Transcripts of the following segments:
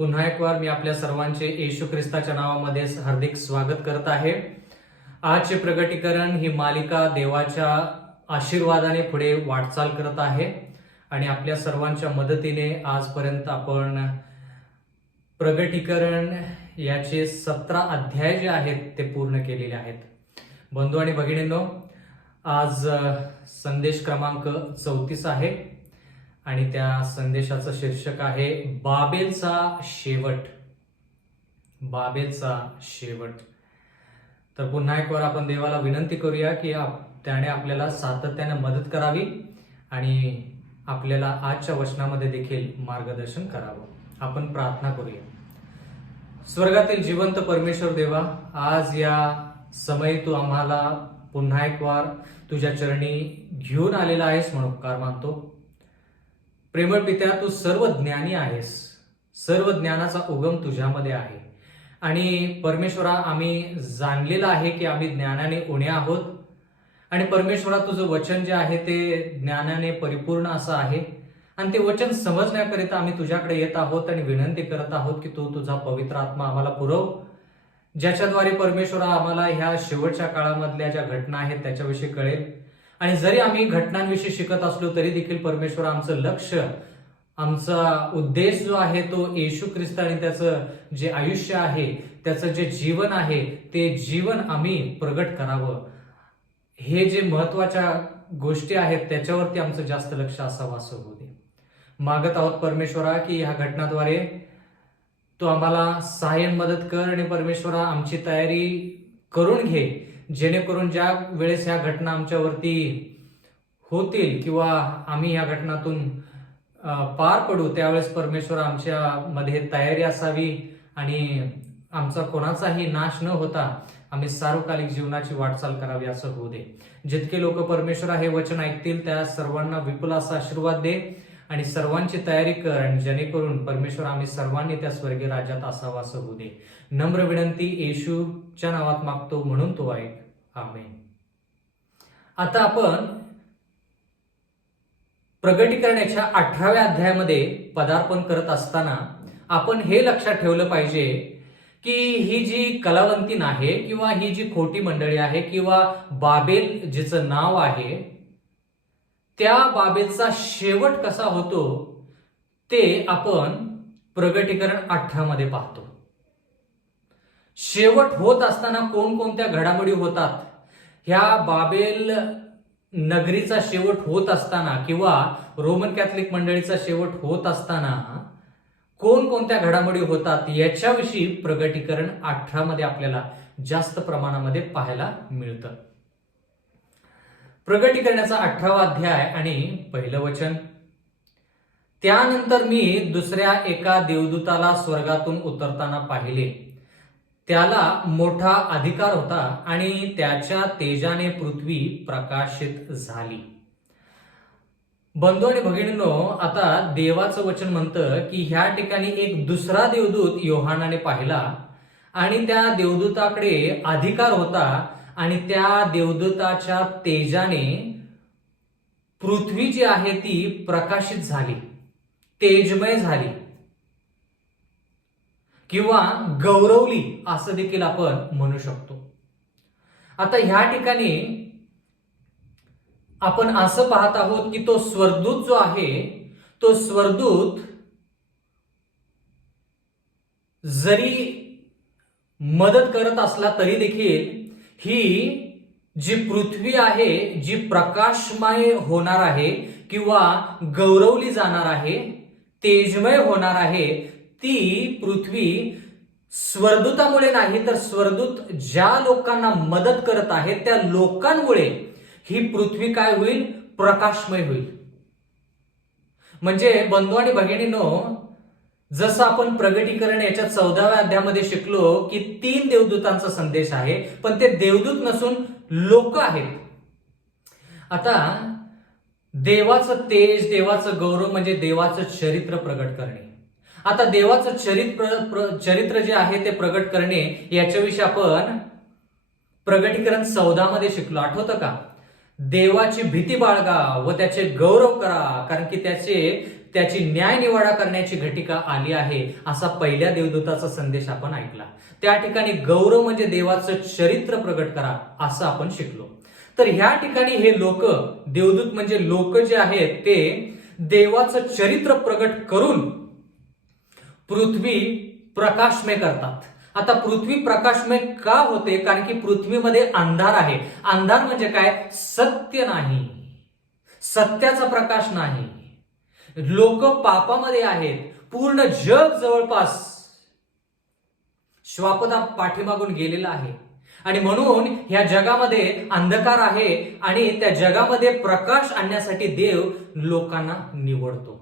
पुन्हा एक वार मी आपल्या सर्वांचे येशू ख्रिस्ताच्या नावामध्ये हार्दिक स्वागत करत आहे. आजचे प्रगटीकरण ही मालिका देवाच्या आशीर्वादाने पुढे वाटचाल करत आहे आणि आपल्या सर्वांच्या मदतीने आजपर्यंत आपण प्रगटीकरण याचे 17 अध्याय जे आहेत ते पूर्ण केलेले आहेत. बंधू आणि भगिनींनो, आज संदेश क्रमांक 34 आहे आणि त्या संदेशाचं शीर्षक आहे बाबेलचा शेवट. बाबेलचा शेवट. तर पुन्हा एक वार आपण देवाला विनंती करूया की त्याने आपल्याला सातत्याने मदत करावी आणि आपल्याला आजच्या वचनामध्ये देखील मार्गदर्शन करावं. आपण प्रार्थना करूया. स्वर्गातील जिवंत परमेश्वर देवा, आज या समय तू आम्हाला पुन्हा एक वार तुझ्या चरणी घेऊन आलेला आहेस म्हणून उपकार मानतो. प्रेमळ पित्या, तू सर्व ज्ञानी आहेस. सर्व ज्ञानाचा उगम तुझ्यामध्ये आहे आणि परमेश्वरा, आम्ही जाणलेलं आहे की आम्ही ज्ञानाने उणे आहोत आणि परमेश्वरा, तुझं वचन जे आहे ते ज्ञानाने परिपूर्ण असं आहे आणि ते वचन समजण्याकरिता आम्ही तुझ्याकडे येत आहोत आणि विनंती करत आहोत की तू तुझा पवित्र आत्मा आम्हाला पुरव, ज्याच्याद्वारे परमेश्वरा आम्हाला ह्या शेवटच्या काळामधल्या ज्या घटना आहेत त्याच्याविषयी कळेल. आणि जरी आम्ही घटनांविषयी शिकत असलो तरी देखील परमेश्वर आमचं लक्ष, आमचा उद्देश जो आहे तो येशू ख्रिस्त आणि त्याचं जे आयुष्य आहे, त्याचं जे जीवन आहे ते जीवन आम्ही प्रगट करावं. हे जे महत्वाच्या गोष्टी आहेत त्याच्यावरती आमचं जास्त लक्ष असावं असं होऊ दे. मागत आहोत परमेश्वरा की ह्या घटनाद्वारे तू आम्हाला सहाय्य मदत कर आणि परमेश्वरा आमची तयारी करून घे, जेणेकरून ज्या वेळेस ह्या घटना आमच्यावरती होतील किंवा आम्ही ह्या घटनातून पार पडू त्यावेळेस परमेश्वरा आमच्या मध्ये तयारी असावी आणि आमचा कोणाचाही नाश न होता आम्ही सार्वकालिक जीवनाची वाटचाल करावी असं होऊ दे. जितके लोक परमेश्वरा हे वचन ऐकतील त्या सर्वांना विपुल असा आशीर्वाद दे आणि सर्वांची तयारी कर आणि जेणेकरून परमेश्वर आम्ही सर्वांनी त्या स्वर्गीय राज्यात असावं असं होऊ दे. नम्र विनंती येशूच्या नावात मागतो म्हणून तो ऐक. आमेन. आता आपण प्रगटीकरणाच्या 18व्या अध्यायामध्ये पदार्पण करत असताना आपण हे लक्षात ठेवलं पाहिजे की ही जी कलावंतीन आहे किंवा ही जी खोटी मंडळी आहे किंवा बाबेल जिचं नाव आहे, त्या बाबेलचा शेवट कसा होतो ते आपण प्रगटीकरण 18 मध्ये पाहतो. शेवट होत असताना कोणकोणत्या घडामोडी होतात, ह्या बाबेल नगरीचा शेवट होत असताना किंवा रोमन कॅथलिक मंडळीचा शेवट होत असताना कोणकोणत्या घडामोडी होतात याच्याविषयी प्रगटीकरण 18 मध्ये आपल्याला जास्त प्रमाणामध्ये पाहायला मिळतं. प्रगटीकरणाचा 18वा अध्याय आणि पहिलं वचन. त्यानंतर मी दुसऱ्या एका देवदूताला स्वर्गातून उतरताना पाहिले. त्याला मोठा अधिकार होता आणि त्याच्या तेजाने पृथ्वी प्रकाशित झाली. बंधू आणि भगिनींनो, आता देवाचं वचन म्हणतं की ह्या ठिकाणी एक दुसरा देवदूत योहानाने पाहिला आणि त्या देवदूताकडे अधिकार होता आणि त्या देवदूताच्या तेजाने पृथ्वी जी आहे ती प्रकाशित झाली, तेजमय झाली किंवा गौरवली असं देखील आपण म्हणू शकतो. आता ह्या ठिकाणी आपण असं पाहत आहोत की तो स्वर्गदूत जो आहे तो स्वर्गदूत जरी मदत करत असला तरी देखील ही जी पृथ्वी आहे जी प्रकाशमय होणार आहे किंवा गौरवली जाणार आहे, तेजमय होणार आहे, ती पृथ्वी स्वर्गदूतामुळे नाही तर स्वर्गदूत ज्या लोकांना मदत करत आहेत त्या लोकांमुळे ही पृथ्वी काय होईल? प्रकाशमय होईल. म्हणजे बंधू आणि भगिनींनो, जसं आपण प्रगटीकरण याच्या 14व्या अध्यायामध्ये शिकलो की 3 देवदूतांचा संदेश आहे, पण ते देवदूत नसून लोक आहेत. आता देवाचं तेज, देवाचं गौरव म्हणजे देवाचं चरित्र प्रगट करणे. आता देवाचं चरित्र जे आहे ते प्रगट करणे याच्याविषयी आपण प्रगटीकरण 14 मध्ये शिकलो, आठवतं का? देवाची भीती बाळगा व त्याचे गौरव करा, कारण की त्याचे त्याची न्यायनिवाडा करण्याची घटिका आली आहे, असा पहिल्या देवदूताचा संदेश आपण ऐकला. त्या ठिकाणी गौरव म्हणजे देवाचं चरित्र प्रगट करा असं आपण शिकलो. तर ह्या ठिकाणी हे लोक, देवदूत म्हणजे लोक जे आहेत ते देवाचं चरित्र प्रगट करून पृथ्वी प्रकाशमय करतात. आता पृथ्वी प्रकाशमय का होते? कारण की पृथ्वीमध्ये अंधार आहे. अंधार म्हणजे काय? सत्य नाही, सत्याचा प्रकाश नाही. लोक पापामध्ये आहेत. पूर्ण जग जवळपास श्वापदा पाठीमागून गेलेला आहे आणि म्हणून ह्या जगामध्ये अंधकार आहे आणि त्या जगामध्ये प्रकाश आणण्यासाठी देव लोकांना निवडतो.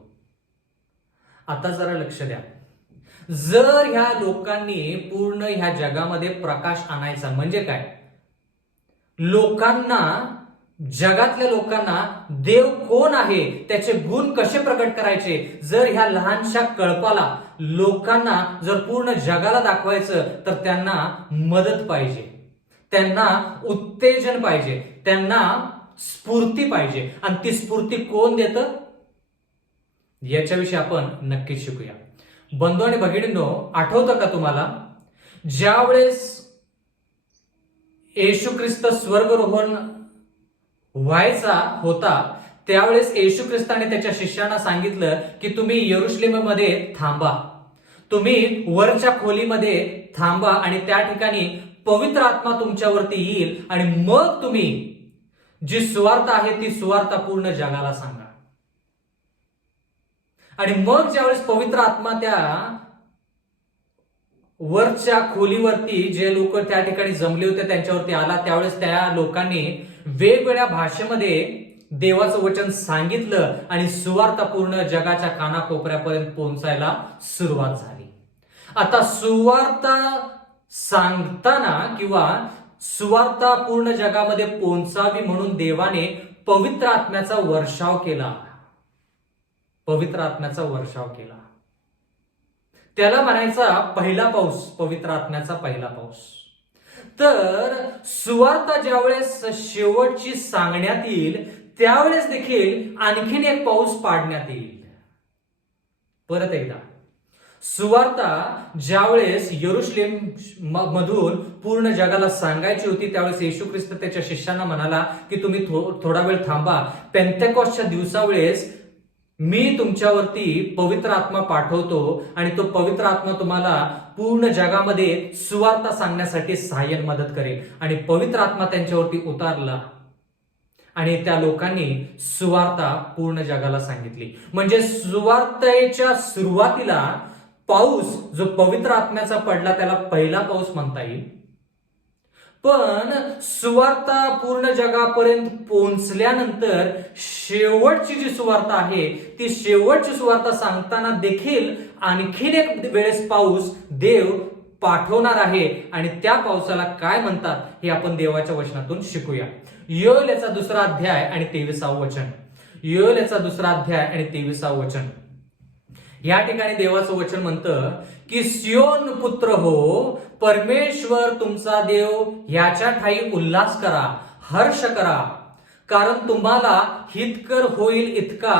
आता जरा लक्ष द्या. जर ह्या लोकांनी पूर्ण ह्या जगामध्ये प्रकाश आणायचा म्हणजे काय? लोकांना, जगातल्या लोकांना देव कोण आहे, त्याचे गुण कसे प्रकट करायचे, जर ह्या लहानशा कळपाला लोकांना जर पूर्ण जगाला दाखवायचं तर त्यांना मदत पाहिजे, त्यांना उत्तेजन पाहिजे, त्यांना स्फूर्ती पाहिजे. आणि ती स्फूर्ती कोण देतं याच्याविषयी आपण नक्कीच शिकूया. बंधू आणि भगिनींनो, आठवतं का तुम्हाला ज्यावेळेस येशू ख्रिस्त स्वर्गरोहण व्हायचा होता त्यावेळेस येशू ख्रिस्ताने त्याच्या शिष्यांना सांगितलं की तुम्ही यरुशलेममध्ये थांबा, तुम्ही वरच्या खोलीमध्ये थांबा आणि त्या ठिकाणी पवित्र आत्मा तुमच्यावरती येईल आणि मग तुम्ही जी सुवार्ता आहे ती सुवार्ता पूर्ण जगाला सांगा. आणि मग ज्यावेळेस पवित्र आत्मा त्या वरच्या खोलीवरती जे लोक त्या ठिकाणी जमले होते त्यांच्यावरती आला, त्यावेळेस त्या लोकांनी वेगवेगळ्या भाषेमध्ये देवाचं वचन सांगितलं आणि सुवार्ता पूर्ण जगाच्या कानाकोपऱ्यापर्यंत पोहोचायला सुरुवात झाली. आता सुवार्ता सांगताना किंवा सुवार्ता पूर्ण जगामध्ये पोहोचावी म्हणून देवाने पवित्र आत्म्याचा वर्षाव केला, पवित्र आत्म्याचा वर्षाव केला. त्याला म्हणायचा पहिला पाऊस, पवित्र आत्म्याचा पहिला पाऊस. तर सुवार्ता ज्यावेळेस शेवटची सांगण्यात येईल त्यावेळेस देखील आणखीन एक पाऊस पाडण्यात येईल. परत एकदा, सुवार्ता ज्यावेळेस यरुशलेम मधून पूर्ण जगाला सांगायची होती त्यावेळेस येशू ख्रिस्त त्याच्या शिष्यांना म्हणाला की तुम्ही थोडा वेळ थांबा, पेंतेकॉस्टच्या दिवसावेळेस मी तुमच्यावरती पवित्र आत्मा पाठवतो आणि तो पवित्र आत्मा तुम्हाला पूर्ण जगामध्ये सुवार्ता सांगण्यासाठी सहाय्यन मदत करेल. आणि पवित्र आत्मा त्यांच्यावरती उतारला आणि त्या लोकांनी सुवार्ता पूर्ण जगाला सांगितली. म्हणजे सुवार्तेच्या सुरुवातीला पाऊस जो पवित्र आत्म्याचा पडला त्याला पहिला पाऊस म्हणता येईल. पण सुवार्ता पूर्ण जगापर्यंत पोहोचल्यानंतर शेवटची जी सुवार्ता आहे ती शेवटची सुवार्ता सांगताना देखील आणखीन एक वेळेस पाऊस देव पाठवणार आहे आणि त्या पावसाला काय म्हणतात हे आपण देवाच्या वचनातून शिकूया. योएल याचा 2रा अध्याय आणि 23वे वचन. योएल याचा 2रा अध्याय आणि 23वे वचन. या ठिकाणी देवाचं वचन म्हणतं की सियोन पुत्र हो, परमेश्वर तुमचा देव ह्याच्या ठाई उल्हास करा, हर्ष करा, कारण तुम्हाला हितकर होईल इतका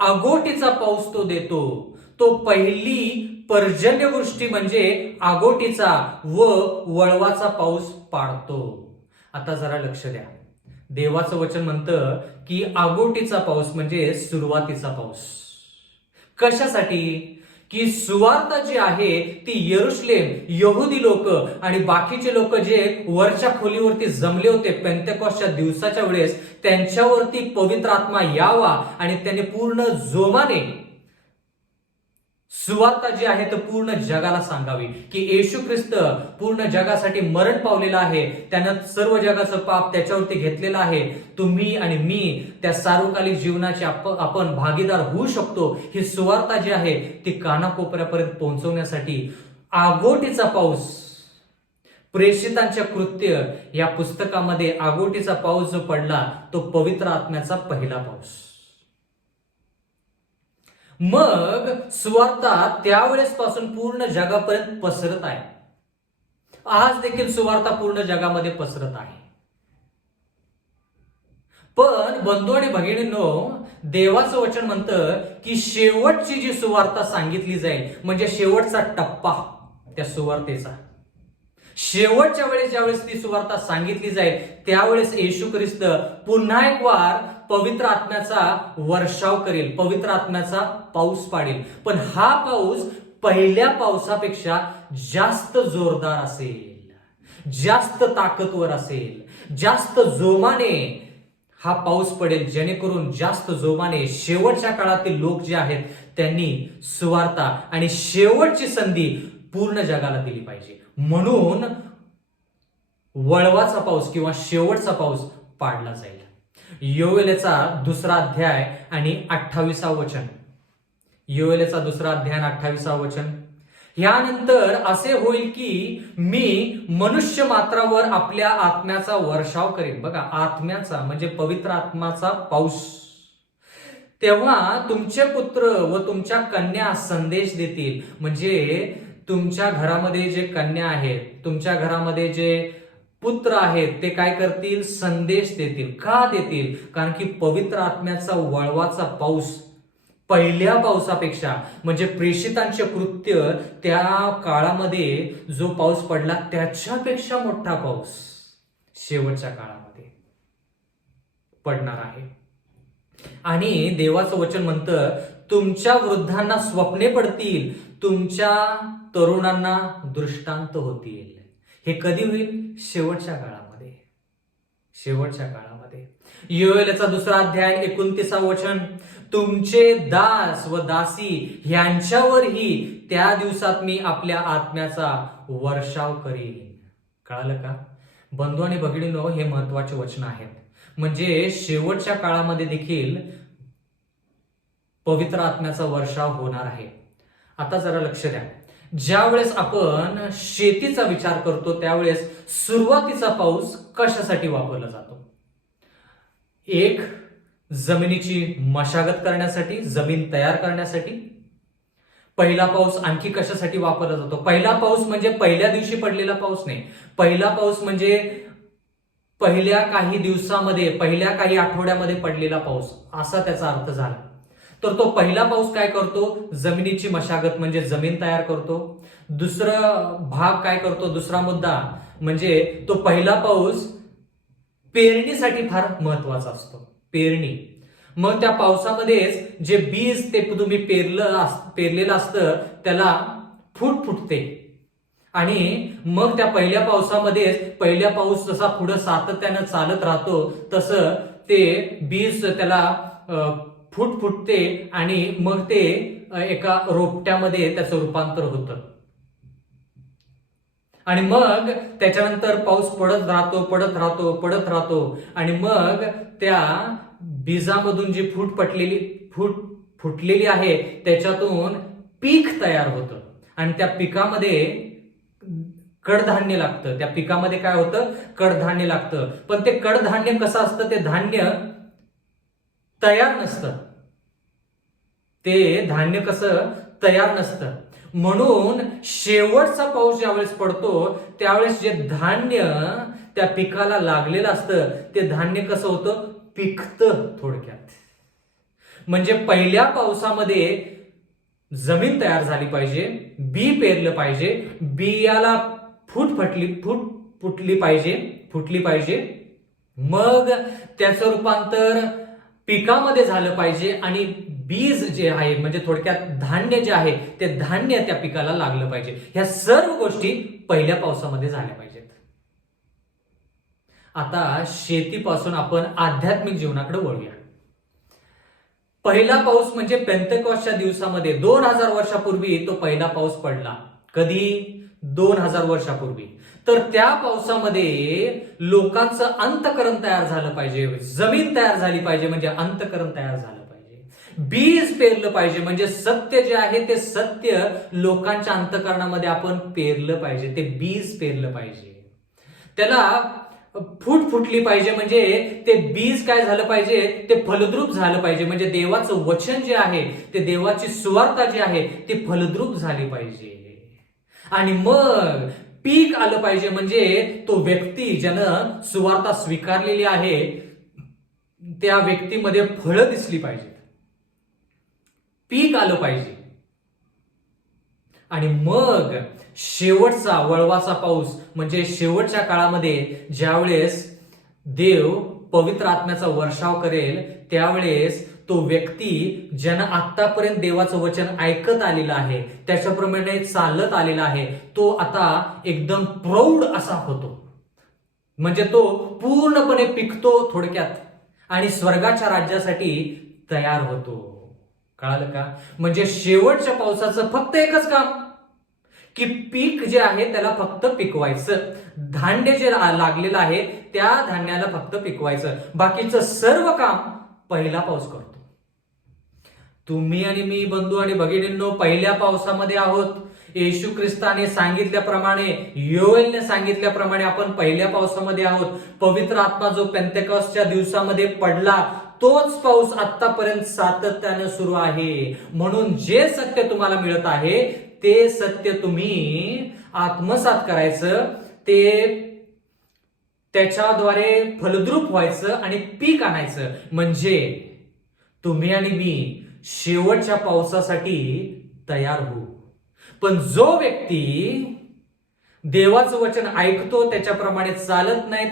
आगोटीचा पाऊस तो देतो. तो पहिली पर्जन्यवृष्टी म्हणजे आगोटीचा व वळवाचा पाऊस पाडतो. आता जरा लक्ष द्या. देवाचं वचन म्हणतं की आगोटीचा पाऊस म्हणजे सुरुवातीचा पाऊस. कशासाठी? की सुवार्ता जी आहे ती यरुशलेम, यहुदी लोक आणि बाकीचे लोक जे वरच्या खोलीवरती जमले होते पेंतेकॉस्टच्या दिवसाच्या वेळेस त्यांच्यावरती पवित्र आत्मा यावा आणि त्यांनी पूर्ण जोमाने सुवार्ता जी आहे तर पूर्ण जगाला सांगावी की येशू ख्रिस्त पूर्ण जगासाठी मरण पावलेला आहे, त्यानं सर्व जगाचं पाप त्याच्यावरती घेतलेलं आहे. तुम्ही आणि मी त्या सार्वकालिक जीवनाचे आपण भागीदार होऊ शकतो. ही सुवार्ता जी आहे ती कानाकोपऱ्यापर्यंत पोहोचवण्यासाठी आगोटीचा पाऊस, प्रेषितांच्या कृत्य या पुस्तकामध्ये आगोटीचा पाऊस जो पडला तो पवित्र आत्म्याचा पहिला पाऊस. मग सुवार्ता त्यावेळेस पासून पूर्ण जगापर्यंत पसरत आहे. आज देखील सुवार्ता पूर्ण जगामध्ये पसरत आहे. पण बंधू आणि भगिनींनो, देवाचं वचन म्हणतं की शेवटची जी सुवार्ता सांगितली जाईल, म्हणजे शेवटचा टप्पा त्या सुवार्तेचा, शेवटच्या वेळेस ज्यावेळेस ती सुवार्ता सांगितली जाईल त्यावेळेस येशू ख्रिस्त पुन्हा एक वार पवित्र आत्म्याचा वर्षाव करेल, पवित्र आत्म्याचा पाऊस पाडेल. पण हा पाऊस पहिल्या पावसापेक्षा जास्त जोरदार असेल, जास्त ताकदवर असेल, जास्त जोमाने हा पाऊस पडेल, जेणेकरून जास्त जोमाने शेवटच्या काळातील लोक जे आहेत त्यांनी सुवार्ता आणि शेवटची संधी पूर्ण जगाला दिली पाहिजे. म्हणून वळवाचा पाऊस किंवा शेवटचा पाऊस पाडला जाईल. योवेलचा 2 अध्याय आणि 28 वचन. योवेलचा 2 अध्याय आणि 28 वचन. यानंतर असे होईल की मी मनुष्य मात्रावर आपल्या आत्म्याचा वर्षाव करेन. बघा, आत्म्याचा म्हणजे पवित्र आत्माचा पाऊस. तेव्हा तुमचे पुत्र व तुमच्या कन्या संदेश देतील. म्हणजे तुमच्या घरामध्ये जे कन्या आहेत, तुमच्या घरामध्ये जे पुत्र आहेत, ते काय करतील? संदेश देतील. का देतील? कारण की पवित्र आत्म्याचा वळवाचा पाऊस पहिल्या पावसापेक्षा, म्हणजे प्रेषितांचे कृत्य त्या काळामध्ये जो पाऊस पडला त्याच्यापेक्षा मोठा पाऊस शेवटच्या काळामध्ये पडणार आहे. आणि देवाचं वचन म्हणतं, तुमच्या वृद्धांना स्वप्ने पडतील, तुमच्या तरुणांना दृष्टांत होतील. हे कधी होईल? शेवटच्या काळामध्ये, शेवटच्या काळामध्ये. योएलचा 2 अध्याय 29 वचन. तुमचे दास व दासी यांच्यावरही त्या दिवसात मी आपल्या आत्म्याचा वर्षाव करेन. कळालं का बंधू आणि भगिनींनो? हे महत्वाचे वचन आहेत. म्हणजे शेवटच्या काळामध्ये देखील पवित्र आत्म्याचा वर्षाव होणार आहे. आता जरा लक्ष द्या. ज्यावेळेस आपण शेतीचा विचार करतो त्यावेळेस सुरुवातीचा पाऊस कशासाठी वापरला जातो? एक, जमिनीची मशागत करण्यासाठी, जमीन तयार करण्यासाठी. पहिला पाऊस आणखी कशासाठी वापरला जातो? पहिला पाऊस म्हणजे पहिल्या दिवशी पडलेला पाऊस नाही. पहिला पाऊस म्हणजे पहिल्या काही दिवसामध्ये, पहिल्या काही आठवड्यामध्ये पडलेला पाऊस, असा त्याचा अर्थ झाला. तर तो पहिला पाऊस काय करतो? जमिनीची मशागत म्हणजे जमीन तयार करतो. दुसरा भाग काय करतो? दुसरा मुद्दा म्हणजे तो पहिला पाऊस पेरणीसाठी फार महत्वाचा असतो. पेरणी. मग त्या पावसामध्येच जे बीज ते तुम्ही पेरलेलं असतं त्याला फूट फुटते. आणि मग त्या पहिल्या पावसामध्येच पहिल्या पाऊस जसा पुढे सातत्यानं चालत राहतो तसं ते बीज त्याला फूट फुटते आणि मग ते एका रोपट्यामध्ये त्याचं रूपांतर होतं. आणि मग त्याच्यानंतर पाऊस पडत राहतो आणि मग त्या बीजामधून जी फूट फुटलेली आहे त्याच्यातून पीक तयार होतं. आणि त्या पिकामध्ये कडधान्य लागतं. त्या पिकामध्ये काय होतं? कडधान्य लागतं. पण ते कडधान्य कसं असतं? ते धान्य तयार नसतं. ते धान्य कसं तयार नसतं. म्हणून शेवटचा पाऊस ज्यावेळेस पडतो त्यावेळेस जे धान्य त्या पिकाला लागलेलं असतं ते धान्य कसं होतं? पिकतं थोडक्यात. म्हणजे पहिल्या पावसामध्ये जमीन तयार झाली पाहिजे, बी पेरलं पाहिजे, बियाला फुटली पाहिजे, मग त्याचं रूपांतर पिकामध्ये झालं पाहिजे आणि बीज जे आहे म्हणजे थोडक्यात धान्य जे आहे ते धान्य त्या पिकाला लागलं पाहिजे. ह्या सर्व गोष्टी पहिल्या पावसामध्ये झाल्या पाहिजेत. आता शेतीपासून आपण आध्यात्मिक जीवनाकडे वळूया. पहिला पाऊस म्हणजे पेंतेकॉस्टच्या दिवसामध्ये 2000 वर्षापूर्वी तो पहिला पाऊस पडला. कधी? 2000 वर्षापूर्वी. तर त्या पावसामध्ये लोकांचं अंतःकरण तयार झालं पाहिजे, जमीन तयार झाली पाहिजे म्हणजे अंतःकरण तयार झालं पाहिजे, बीज पेरलं पाहिजे म्हणजे सत्य जे आहे ते सत्य लोकांच्या अंतःकरणामध्ये आपण पेरलं पाहिजे, ते बीज पेरलं पाहिजे. त्याला फुटली पाहिजे म्हणजे ते बीज काय झालं पाहिजे? ते फलद्रूप झालं पाहिजे. म्हणजे देवाचं वचन जे आहे ते देवाची सुवार्ता जी आहे ती फलद्रूप झाली पाहिजे. आणि मग पीक आलं पाहिजे म्हणजे तो व्यक्ती ज्यानं सुवार्ता स्वीकारलेली आहे त्या व्यक्तीमध्ये फळं दिसली पाहिजेत, पीक आलं पाहिजे. आणि मग शेवटचा वळवाचा पाऊस म्हणजे शेवटच्या काळामध्ये ज्यावेळेस देव पवित्र आत्म्याचा वर्षाव करेल, त्यावेळेस तो व्यक्ती ज्यानं आतापर्यंत देवाचं वचन ऐकत आलेला आहे, त्याच्याप्रमाणे चालत आलेला आहे, तो आता एकदम प्रौढ असा होतो. म्हणजे तो पूर्णपणे पिकतो थोडक्यात आणि स्वर्गाच्या राज्यासाठी तयार होतो. कळालं का? म्हणजे शेवटच्या पावसाचं फक्त एकच काम की पीक जे आहे त्याला फक्त पिकवायचं, धान्य जे लागलेलं आहे त्या धान्याला फक्त पिकवायचं, बाकीचं सर्व काम पहिला पाऊस करतो. तुम्ही आणि मी बंधू आणि भगिनींनो पहिल्या पावसामध्ये आहोत. येशू ख्रिस्ताने सांगितल्याप्रमाणे, योएलने सांगितल्याप्रमाणे आपण पहिल्या पावसामध्ये आहोत. पवित्र आत्मा जो पेंतेकॉस्टच्या दिवसामध्ये पडला तोच पाऊस आतापर्यंत सातत्याने सुरू आहे. म्हणून जे सत्य तुम्हाला मिळत आहे ते सत्य तुम्ही आत्मसात करायचं, ते त्याच्याद्वारे फलद्रूप व्हायचं आणि पीक आणायचं. म्हणजे तुम्ही आणि मी शेवटच्या पावसासाठी तयार होऊ. पण जो व्यक्ती देवाचं वचन ऐकतो, त्याच्याप्रमाणे चालत नाही,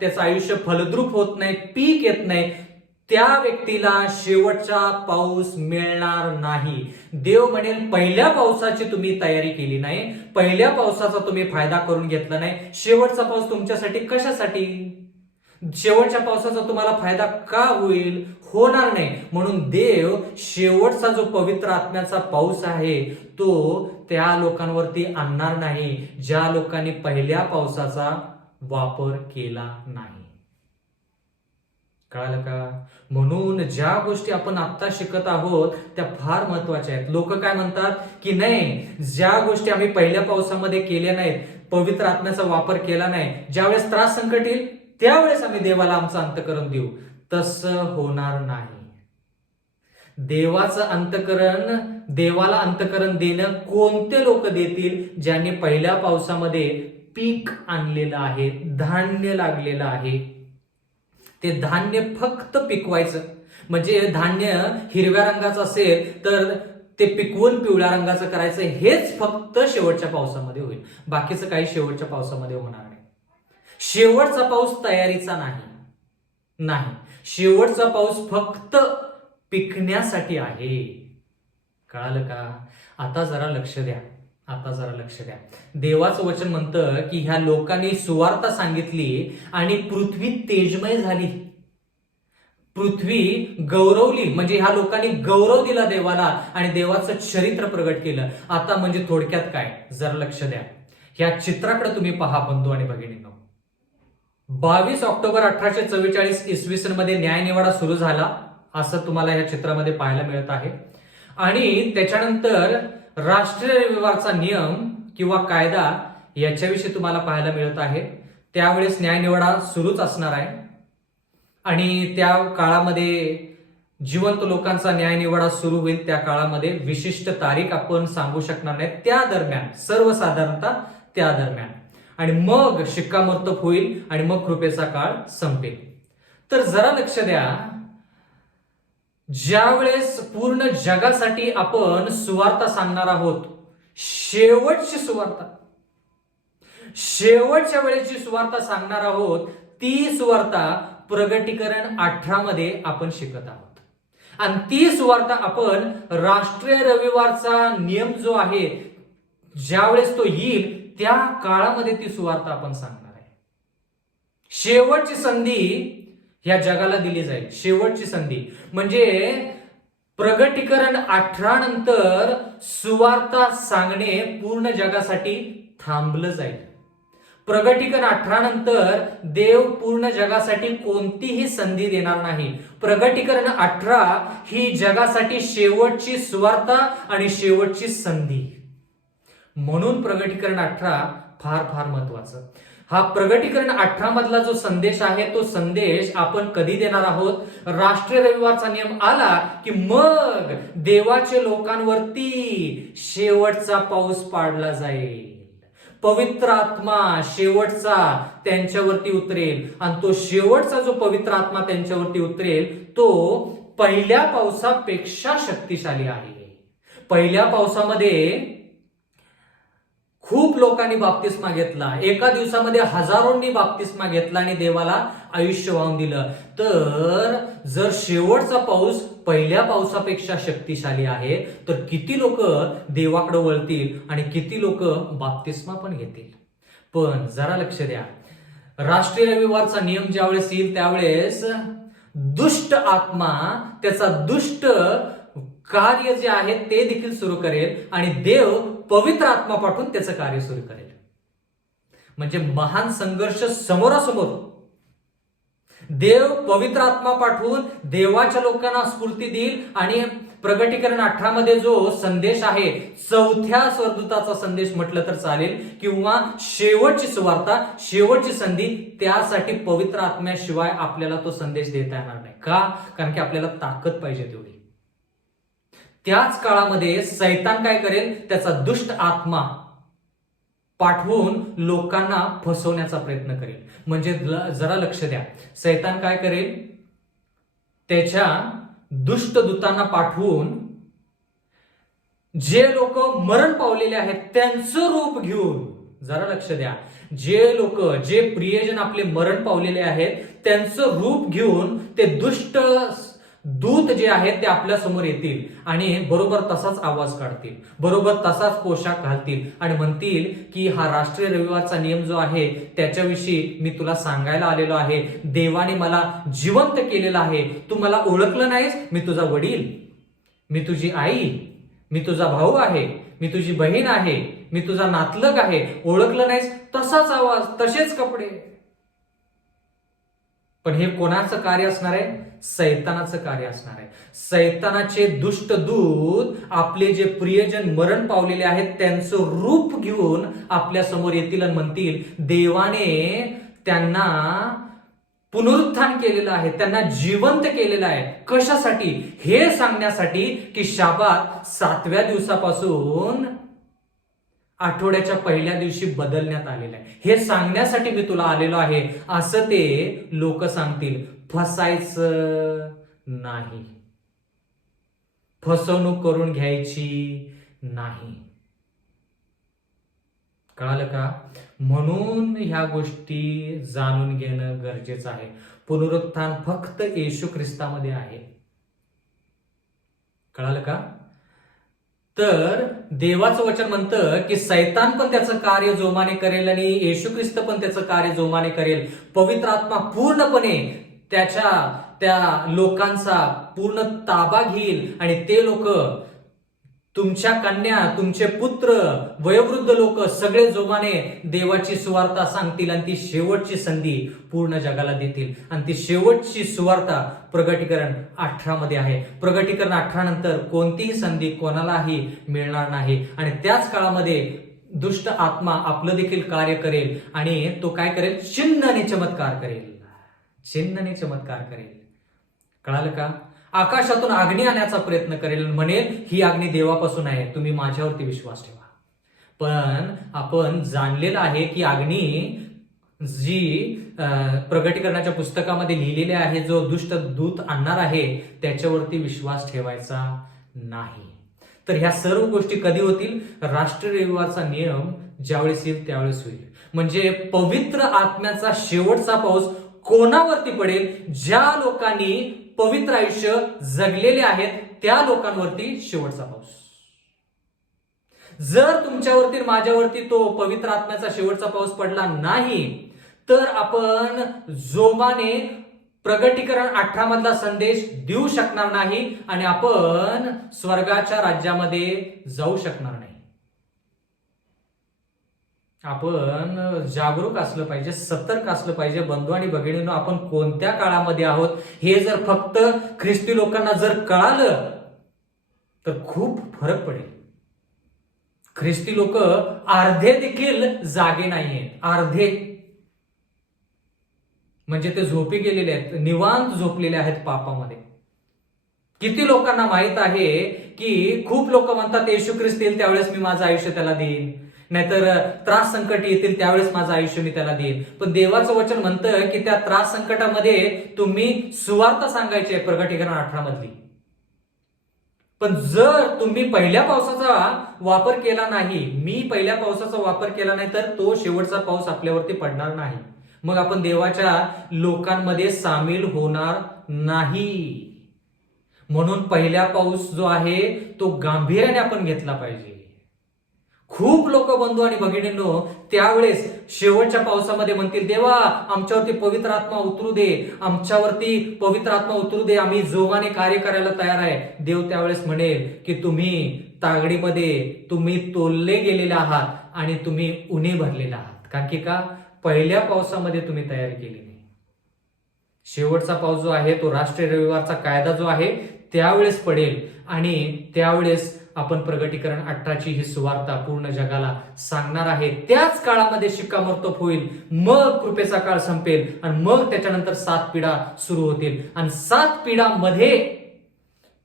त्याचं आयुष्य फलद्रूप होत नाही, पीक येत नाही, त्या व्यक्तीला शेवटचा पाऊस मिळणार नाही. देव म्हणेल पहिल्या पावसाची तुम्ही तयारी केली नाही, पहिल्या पावसाचा तुम्ही फायदा करून घेतला नाही, शेवटचा पाऊस तुमच्यासाठी कशासाठी? शेवटच्या पावसाचा तुम्हाला फायदा का होईल? होणार नाही. म्हणून देव शेवटचा जो पवित्र आत्म्याचा पाऊस आहे तो त्या लोकांवरती आणणार नाही ज्या लोकांनी पहिल्या पावसाचा वापर केला नाही. कळालं का? म्हणून ज्या गोष्टी आपण आता शिकत आहोत त्या फार महत्वाच्या आहेत. लोक काय म्हणतात की नाही, ज्या गोष्टी आम्ही पहिल्या पावसामध्ये केल्या नाहीत, पवित्र आत्म्याचा वापर केला नाही, ज्यावेळेस त्रास संकट येईल त्यावेळेस आम्ही देवाला आमचं अंतःकरण देऊ. तसं होणार नाही. देवाला अंतःकरण देणं कोणते लोक देतील? ज्यांनी पहिल्या पावसामध्ये पीक आणलेलं आहे, धान्य लागलेलं आहे. ते धान्य फक्त पिकवायचं. म्हणजे धान्य हिरव्या रंगाचं असेल तर ते पिकवून पिवळ्या रंगाचं करायचं. हेच फक्त शेवटच्या पावसामध्ये होईल, बाकीचं काही शेवटच्या पावसामध्ये होणार नाही. शेवटचा पाऊस तयारीचा नाही. शेवटचा पाऊस फक्त पिकण्यासाठी आहे. कळालं का? आता जरा लक्ष द्या. देवाचं वचन म्हणतं की ह्या लोकांनी सुवार्ता सांगितली आणि पृथ्वी तेजमय झाली, पृथ्वी गौरवली. म्हणजे ह्या लोकांनी गौरव दिला देवाला आणि देवाचं चरित्र प्रगट केलं. आता म्हणजे थोडक्यात काय, जरा लक्ष द्या. ह्या चित्राकडे तुम्ही पहा बंधू आणि भगिनींनो. 22 ऑक्टोबर 1844 इसवी सन मध्ये न्यायनिवाडा सुरू झाला असं तुम्हाला ह्या चित्रामध्ये पाहायला मिळत आहे. आणि त्याच्यानंतर राष्ट्रीय रविवारचा नियम किंवा कायदा याच्याविषयी तुम्हाला पाहायला मिळत आहे. त्यावेळेस न्यायनिवाडा सुरूच असणार आहे आणि त्या काळामध्ये जिवंत लोकांचा न्यायनिवाडा सुरू होईल. त्या काळामध्ये विशिष्ट तारीख आपण सांगू शकणार नाही, त्या दरम्यान, सर्वसाधारणतः त्या दरम्यान. आणि मग शिक्कामोर्तब होईल आणि मग कृपेचा काळ संपेल. तर जरा लक्ष द्या, ज्यावेळेस पूर्ण जगासाठी आपण सुवार्ता सांगणार आहोत, शेवटची सुवार्ता, शेवटच्या वेळेची सुवार्ता सांगणार आहोत, ती सुवार्ता प्रगटीकरण 18 मध्ये आपण शिकत आहोत. आणि ती सुवार्ता आपण राष्ट्रीय रविवारचा नियम जो आहे, ज्यावेळेस तो येईल त्या काळामध्ये ती सुवार्ता आपण सांगणार आहे. शेवटची संधी ह्या जगाला दिली जाईल. शेवटची संधी म्हणजे प्रगटीकरण 18 नंतर सुवार्ता सांगणे पूर्ण जगासाठी थांबलं जाईल. प्रगटीकरण 18 नंतर देव पूर्ण जगासाठी कोणतीही संधी देणार नाही. प्रगटीकरण 18 ही जगासाठी शेवटची सुवार्ता आणि शेवटची संधी. म्हणून प्रगटीकरण 18 फार फार महत्वाचं. हा प्रगटीकरण 18 मधला जो संदेश आहे तो संदेश आपण कधी देणार आहोत? राष्ट्रीय रविवारचा नियम आला की मग देवाच्या लोकांवरती शेवटचा पाऊस पाडला जाईल. पवित्र आत्मा शेवटचा त्यांच्यावरती उतरेल, आणि तो शेवटचा जो पवित्र आत्मा त्यांच्यावरती उतरेल तो पहिल्या पावसापेक्षा शक्तिशाली आहे. पहिल्या पावसामध्ये खूप लोकांनी बाप्तिस्मा घेतला, एका दिवसामध्ये हजारोंनी बाप्तिस्मा घेतला आणि देवाला आयुष्य वाहून दिलं. तर जर शेवटचा पाऊस पहिल्या पावसापेक्षा शक्तिशाली आहे तर किती लोक देवाकडे वळतील आणि किती लोक बाप्तिस्मा पण घेतील. पण जरा लक्ष द्या, राष्ट्रीय रविवारचा नियम ज्यावेळेस येईल त्यावेळेस दुष्ट आत्मा त्याचा दुष्ट कार्य जे आहे ते देखील सुरू करेल आणि देव पवित्र आत्मा पाठवून त्याचं कार्य सुरू करेल. म्हणजे महान संघर्ष समोरासमोर. देव पवित्र आत्मा पाठवून देवाच्या लोकांना स्फूर्ती देईल आणि प्रगटीकरण 18 मध्ये जो संदेश आहे, चौथ्या स्वर्गदूताचा संदेश म्हटलं तर चालेल, किंवा शेवटची सुवार्ता, शेवटची संधी, त्यासाठी पवित्र आत्म्याशिवाय आपल्याला तो संदेश देता येणार नाही. का? कारण की आपल्याला ताकद पाहिजे तेवढी. त्याच काळामध्ये सैतान काय करेल, त्याचा दुष्ट आत्मा पाठवून लोकांना फसवण्याचा प्रयत्न करेल. म्हणजे जरा लक्ष द्या, सैतान काय करेल, त्याच्या दुष्ट दूतांना पाठवून जे लोक मरण पावलेले आहेत त्यांचं रूप घेऊन, जरा लक्ष द्या, जे लोक, जे प्रियजन आपले मरण पावलेले आहेत त्यांचं रूप घेऊन ते दुष्ट दूत जे आहेत ते आपल्या समोर येतील आणि बरोबर तसाच आवाज काढतील, बरोबर तसाच पोशाख घालतील आणि म्हणतील की हा राष्ट्रीय रविवारचा नियम जो आहे त्याच्याविषयी मी तुला सांगायला आलेलो आहे. देवाने मला जिवंत केलेला आहे. तू मला ओळखलं नाहीस, मी तुझा वडील, मी तुझी आई, मी तुझा भाऊ आहे, मी तुझी बहीण आहे, मी तुझा नातलग आहे. ओळखलं नाहीस? तसाच आवाज, तसेच कपडे. पण हे कोणाचं कार्य असणार आहे? सैतानाचं कार्य असणार आहे. सैतानाचे दुष्ट दूत आपले जे प्रियजन मरण पावलेले आहेत त्यांचं रूप घेऊन आपल्या समोर येतील आणि म्हणतील देवाने त्यांना पुनरुत्थान केलेलं आहे, त्यांना जिवंत केलेलं आहे. कशासाठी? हे सांगण्यासाठी की शाबात 7व्या दिवसापासून आठवड्याच्या पहिल्या दिवशी बदलण्यात आलेलं आहे. हे सांगण्यासाठी मी तुला आलेलो आहे, असं ते लोक सांगतील. फसायचं नाही, फसवणूक करून घ्यायची नाही. कळालं का? म्हणून ह्या गोष्टी जाणून घेणं गरजेचं आहे. पुनरुत्थान फक्त येशू ख्रिस्तामध्ये आहे. कळालं का? तर देवाचं वचन म्हणतं की सैतान पण त्याचं कार्य जोमाने करेल आणि येशू ख्रिस्त पण त्याचं कार्य जोमाने करेल. पवित्र आत्मा पूर्णपणे त्या लोकांचा पूर्ण ताबा घेईल आणि ते लोक, तुमच्या कन्या, तुमचे पुत्र, वयोवृद्ध लोक सगळे जोमाने देवाची सुवार्ता सांगतील आणि ती शेवटची संधी पूर्ण जगाला देतील. आणि ती शेवटची सुवार्ता प्रगटीकरण 18 मध्ये आहे. प्रगटीकरण 18 नंतर कोणतीही संधी कोणालाही मिळणार नाही आणि त्याच काळामध्ये दुष्ट आत्मा आपलं देखील कार्य करेल आणि तो काय करेल? चिन्ह आणि चमत्कार करेल. चिन्ह आणि चमत्कार करेल. कळालं का? आकाशातून अग्नी आणण्याचा प्रयत्न करेल, म्हणेल ही अग्नी देवापासून आहे, तुम्ही माझ्यावरती विश्वास ठेवा. पण आपण जाणलेलं आहे की अग्नी जी प्रगटीकरणाच्या पुस्तकामध्ये लिहिलेली आहे, जो दुष्ट दूत आणणार आहे त्याच्यावरती विश्वास ठेवायचा नाही. तर ह्या सर्व गोष्टी कधी होतील? राष्ट्रीय रविवारचा नियम ज्यावेळेस येईल त्यावेळेस होईल. म्हणजे पवित्र आत्म्याचा शेवटचा पाऊस कोणावरती पडेल? ज्या लोकांनी पवित्र आयुष्य जगलेले आहेत त्या लोकांवरती शेवटचा पाऊस. जर तुमच्यावरती माझ्यावरती तो पवित्र आत्म्याचा शेवटचा पाऊस पडला नाही तर आपण जोमाने प्रगटीकरण 18 मधला संदेश देऊ शकणार नाही आणि आपण स्वर्गाच्या राज्यामध्ये जाऊ शकणार नाही. आपण जागरूक असलं पाहिजे, सतर्क असलं पाहिजे. बंधू आणि भगिनींनो, आपण कोणत्या काळामध्ये आहोत हे जर फक्त ख्रिस्ती लोकांना जर कळालं तर खूप फरक पडेल. ख्रिस्ती लोक अर्धे देखील जागे नाहीयेत. अर्धे म्हणजे ते झोपी गेलेले आहेत, निवांत झोपलेले आहेत पापामध्ये. किती लोकांना माहित आहे की खूप लोक म्हणतात येशू ख्रिस्त येईल त्यावेळेस मी माझं आयुष्य त्याला देईन, नाहीतर त्रास संकट येतील त्यावेळेस माझं आयुष्य मी त्याला देईन. पण देवाचं वचन म्हणतं की त्या त्रास संकटामध्ये तुम्ही सुवार्ता सांगायची आहे, प्रकटीकरण 18 मधली. पण जर तुम्ही पहिल्या पावसाचा वापर केला नाही, मी पहिल्या पावसाचा वापर केला नाही, तर तो शेवटचा पाऊस आपल्यावरती पडणार नाही. मग आपण देवाच्या लोकांमध्ये सामील होणार नाही. म्हणून पहिला पाऊस जो आहे तो गांभीर्याने आपण घेतला पाहिजे. खूप लोक बंधू आणि भगिनींनो त्यावेळेस शेवटच्या पावसामध्ये म्हणतील, देवा आमच्यावरती पवित्र आत्मा उतरू दे, आमच्यावरती पवित्र आत्मा उतरू दे, आम्ही जोमाने कार्य करायला तयार आहे. देव त्यावेळेस म्हणेल की तुम्ही तागडीमध्ये तुम्ही तोलले गेलेले आहात आणि तुम्ही उन्हे भरलेले आहात. कारण की का, पहिल्या पावसामध्ये तुम्ही तयारी केली नाही. शेवटचा पाऊस जो आहे तो राष्ट्रीय रविवारचा कायदा जो आहे त्यावेळेस पडेल आणि त्यावेळेस आपण प्रकटीकरण 18ची ही सुवार्ता पूर्ण जगाला सांगणार आहे. त्याच काळामध्ये शिक्कामोर्तब होईल, मग कृपेचा काळ संपेल आणि मग त्याच्यानंतर 7 पिढा सुरू होतील. आणि 7 पिढामध्ये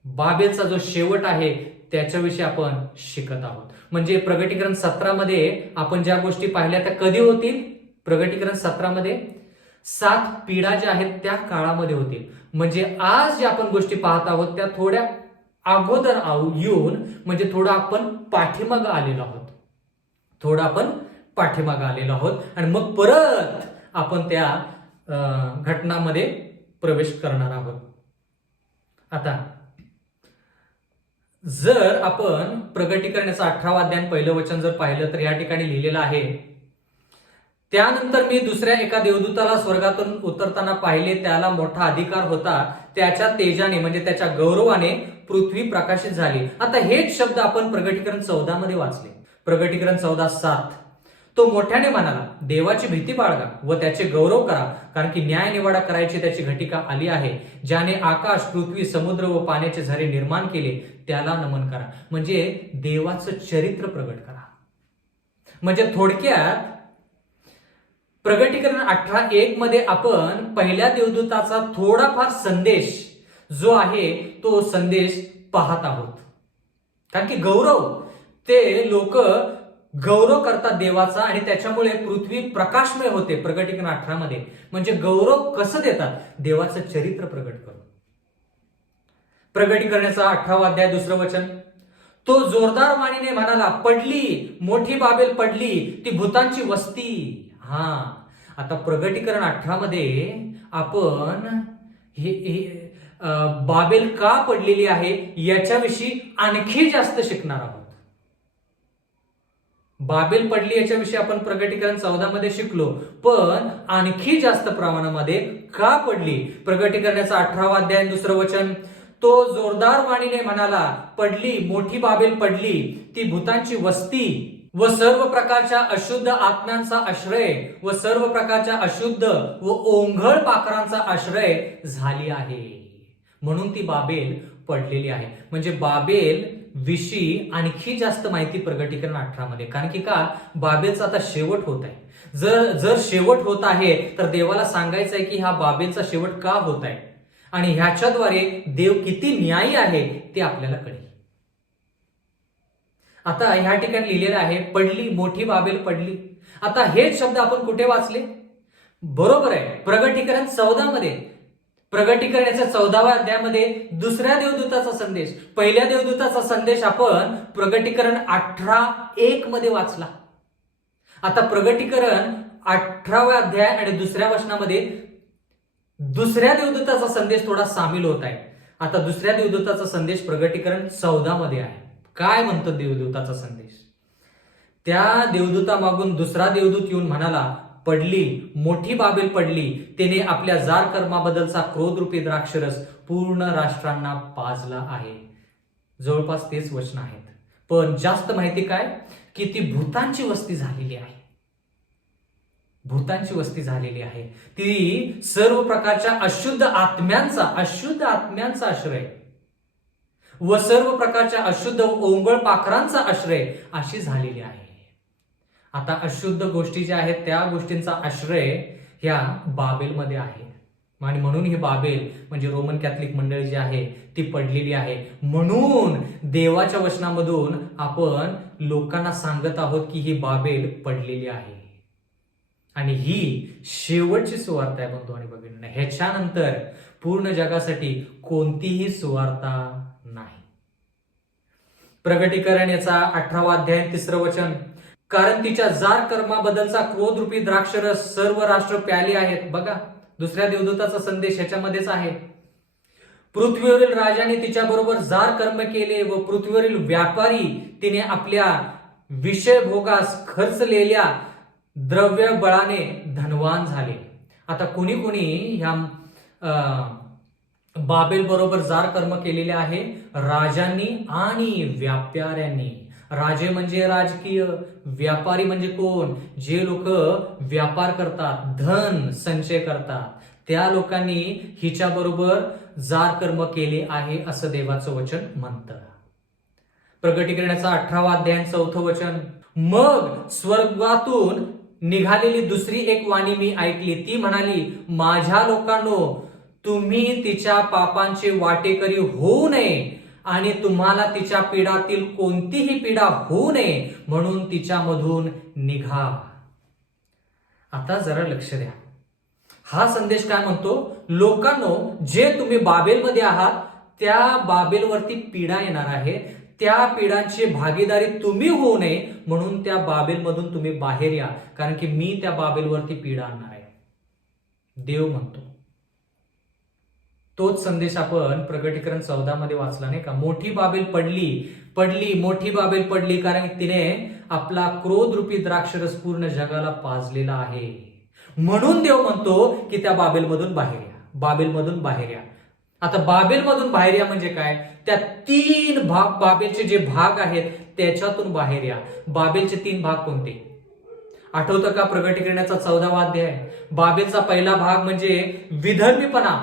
बाबेलचा जो शेवट आहे त्याच्याविषयी आपण शिकत आहोत. म्हणजे प्रकटीकरण 17 मध्ये आपण ज्या गोष्टी पाहिल्या त्या कधी होतील, प्रकटीकरण 17 मध्ये 7 पिढा ज्या आहेत त्या काळामध्ये होतील. म्हणजे आज ज्या आपण गोष्टी पाहत आहोत त्या थोड्या अगोदर येऊन म्हणजे थोडं आपण पाठीमागं आलेलो आहोत, थोडं आपण पाठीमागं आलेलो आहोत आणि मग परत आपण त्या घटनामध्ये प्रवेश करणार आहोत. आता जर आपण प्रकटीकरणाचा 18वा अध्याय पहिलं वचन जर पाहिलं तर या ठिकाणी लिहिलेलं आहे, त्यानंतर मी दुसऱ्या एका देवदूताला स्वर्गातून उतरताना पाहिले, त्याला मोठा अधिकार होता, त्याच्या तेजाने म्हणजे त्याच्या गौरवाने पृथ्वी प्रकाशित झाली. आता हेच शब्द आपण प्रकटीकरण 14 मध्ये वाचले. प्रकटीकरण 14:7 तो मोठ्याने म्हणाला, देवाची भीती बाळगा व त्याचे गौरव करा, कारण की न्याय निवाडा करायची त्याची घटिका आली आहे. ज्याने आकाश, पृथ्वी, समुद्र व पाण्याचे झरे निर्माण केले त्याला नमन करा. म्हणजे देवाचं चरित्र प्रगट करा. म्हणजे थोडक्यात प्रकटीकरण 18:1 मध्ये आपण पहिल्या देवदूताचा थोडाफार संदेश जो आहे तो संदेश पाहत आहोत. कारण की गौरव, ते लोक गौरव करतात देवाचा आणि त्याच्यामुळे पृथ्वी प्रकाशमय होते. प्रकटीकरण 18 मध्ये म्हणजे गौरव कसं देतात, देवाचं चरित्र प्रगट करून. प्रकटीकरणाचा 18वा अध्याय 2रं वचन, तो जोरदार वाणीने म्हणाला, पडली मोठी बाबेल पडली, ती भूतांची वस्ती. आता प्रकटीकरण 18 मध्ये आपण बाबेल का पडलेली आहे याच्याविषयी आणखी जास्त शिकणार आहोत. बाबेल पडली याच्याविषयी आपण प्रकटीकरण 14 मध्ये शिकलो, पण आणखी जास्त प्रमाणामध्ये का पडली. प्रकटीकरणाचा 18वा अध्याय 2रं वचन, तो जोरदार वाणीने म्हणाला, पडली मोठी बाबेल पडली, ती भूतांची वस्ती व सर्व प्रकारच्या अशुद्ध आत्म्यांचा आश्रय व सर्व प्रकारच्या अशुद्ध व ओंघळ पाखरांचा आश्रय झाली आहे. म्हणून ती बाबेल पडलेली आहे. म्हणजे बाबेल विषयी आणखी जास्त माहिती प्रकटीकरण 18 मध्ये. कारण की का, बाबेलचा आता शेवट होत आहे. जर शेवट होत आहे तर देवाला सांगायचं आहे की हा बाबेलचा शेवट का होत आहे आणि ह्याच्याद्वारे देव किती न्यायी आहे ते आपल्याला कळेल. आता ह्या ठिकाणी लिहिलेलं आहे, पडली मोठी बाबेल पडली. आता हेच शब्द आपण कुठे वाचले, बरोबर आहे, प्रकटीकरण 14 मध्ये. प्रकटीकरणाच्या 14व्या अध्यायामध्ये दुसऱ्या देवदूताचा संदेश, पहिल्या देवदूताचा संदेश आपण प्रकटीकरण 18:1 मध्ये वाचला. आता प्रकटीकरण 18व्या अध्याय आणि 2ऱ्या वचनामध्ये दुसऱ्या देवदूताचा संदेश थोडा सामील होत आहे. आता दुसऱ्या देवदूताचा संदेश प्रकटीकरण 14 मध्ये आहे. काय म्हणतो देवदूताचा संदेश, त्या देवदूतामागून दुसरा देवदूत येऊन म्हणाला, पडली मोठी बाबेल पडली, त्याने आपल्या जार कर्माबद्दलचा क्रोधरूपी द्राक्षरस पूर्ण राष्ट्रांना पाजला आहे. जवळपास तेच वचन आहेत, पण जास्त माहिती काय की ती भूतांची वस्ती झालेली आहे. भूतांची वस्ती झालेली आहे. ती सर्व प्रकारच्या अशुद्ध आत्म्यांचा आश्रय व सर्व प्रकारच्या अशुद्ध ओंगळ पाखरांचा आश्रय अशी झालेली आहे. आता अशुद्ध गोष्टी ज्या आहेत त्या गोष्टींचा आश्रय ह्या बाबेलमध्ये आहे. आणि म्हणून ही बाबेल म्हणजे रोमन कॅथलिक मंडळी जी आहे ती पडलेली आहे. म्हणून देवाच्या वचनामधून आपण लोकांना सांगत आहोत की ही बाबेल पडलेली आहे आणि ही शेवटची सुवार्ता आहे बंधू आणि भगिनींनो. ह्याच्यानंतर पूर्ण जगासाठी कोणतीही सुवार्ता नाही. प्रगटीकरण याचा 18वा अध्याय 3रं वचन, कारण तिच्या जार कर्माबद्दलचा क्रोधरूपी द्राक्षरस सर्व राष्ट्र प्याले आहेत. बघा, दुसऱ्या देवदूताचा संदेश ह्याच्यामध्येच आहे. पृथ्वीवरील राजाने तिच्या बरोबर जार कर्म केले व पृथ्वीवरील व्यापारी तिने आपल्या विषय भोगास खर्चलेल्या द्रव्य बळाने धनवान झाले. आता कुणी कुणी ह्या बाबेल बरोबर जार कर्म केलेले आहे? राजांनी आणि व्यापाऱ्यांनी. राजे म्हणजे राजकीय, व्यापारी म्हणजे कोण? जे लोक व्यापार करतात, धन संचय करतात, त्या लोकांनी हिच्या बरोबर जार कर्म केले आहे असं देवाचं वचन म्हणतं. प्रगटीकरणाचा 18वा अध्याय 4थं वचन, मग स्वर्गातून निघालेली दुसरी एक वाणी मी ऐकली. ती म्हणाली, माझ्या लोकांनो, तुम्ही तिच्या पापांचे वाटेकरी होऊ नये आणि तुम्हाला तिच्या पीडातील कोणतीही पीडा होऊ नये म्हणून तिच्यामधून निघा. आता जरा लक्ष द्या. हा संदेश काय म्हणतो? लोकांनो, जे तुम्ही बाबेलमध्ये आहात त्या बाबेलवरती पीडा येणार आहे. त्या पीडांची भागीदारी तुम्ही होऊ नये म्हणून त्या बाबेलमधून तुम्ही बाहेर या, कारण की मी त्या बाबेलवरती पीडा आणणार आहे, देव म्हणतो. तोच संदेश आपण प्रगटीकरण 14 मध्ये वाचला नाही का? मोठी बाबेल पडली, मोठी बाबेल पडली, कारण तिने आपला क्रोधरूपी द्राक्षरस पूर्ण जगाला पाजलेला आहे. म्हणून देव म्हणतो की त्या बाबेलमधून बाहेर या, बाबेलमधून बाहेर या. आता बाबेलमधून बाहेर या म्हणजे काय? त्या 3 भाग, बाबेलचे जे भाग आहेत त्याच्यातून बाहेर या. बाबेलचे 3 भाग कोणते आठवतं का? प्रगटीकरणाचा 14वा अध्याय. बाबेलचा पहिला भाग म्हणजे विधर्मीपणा,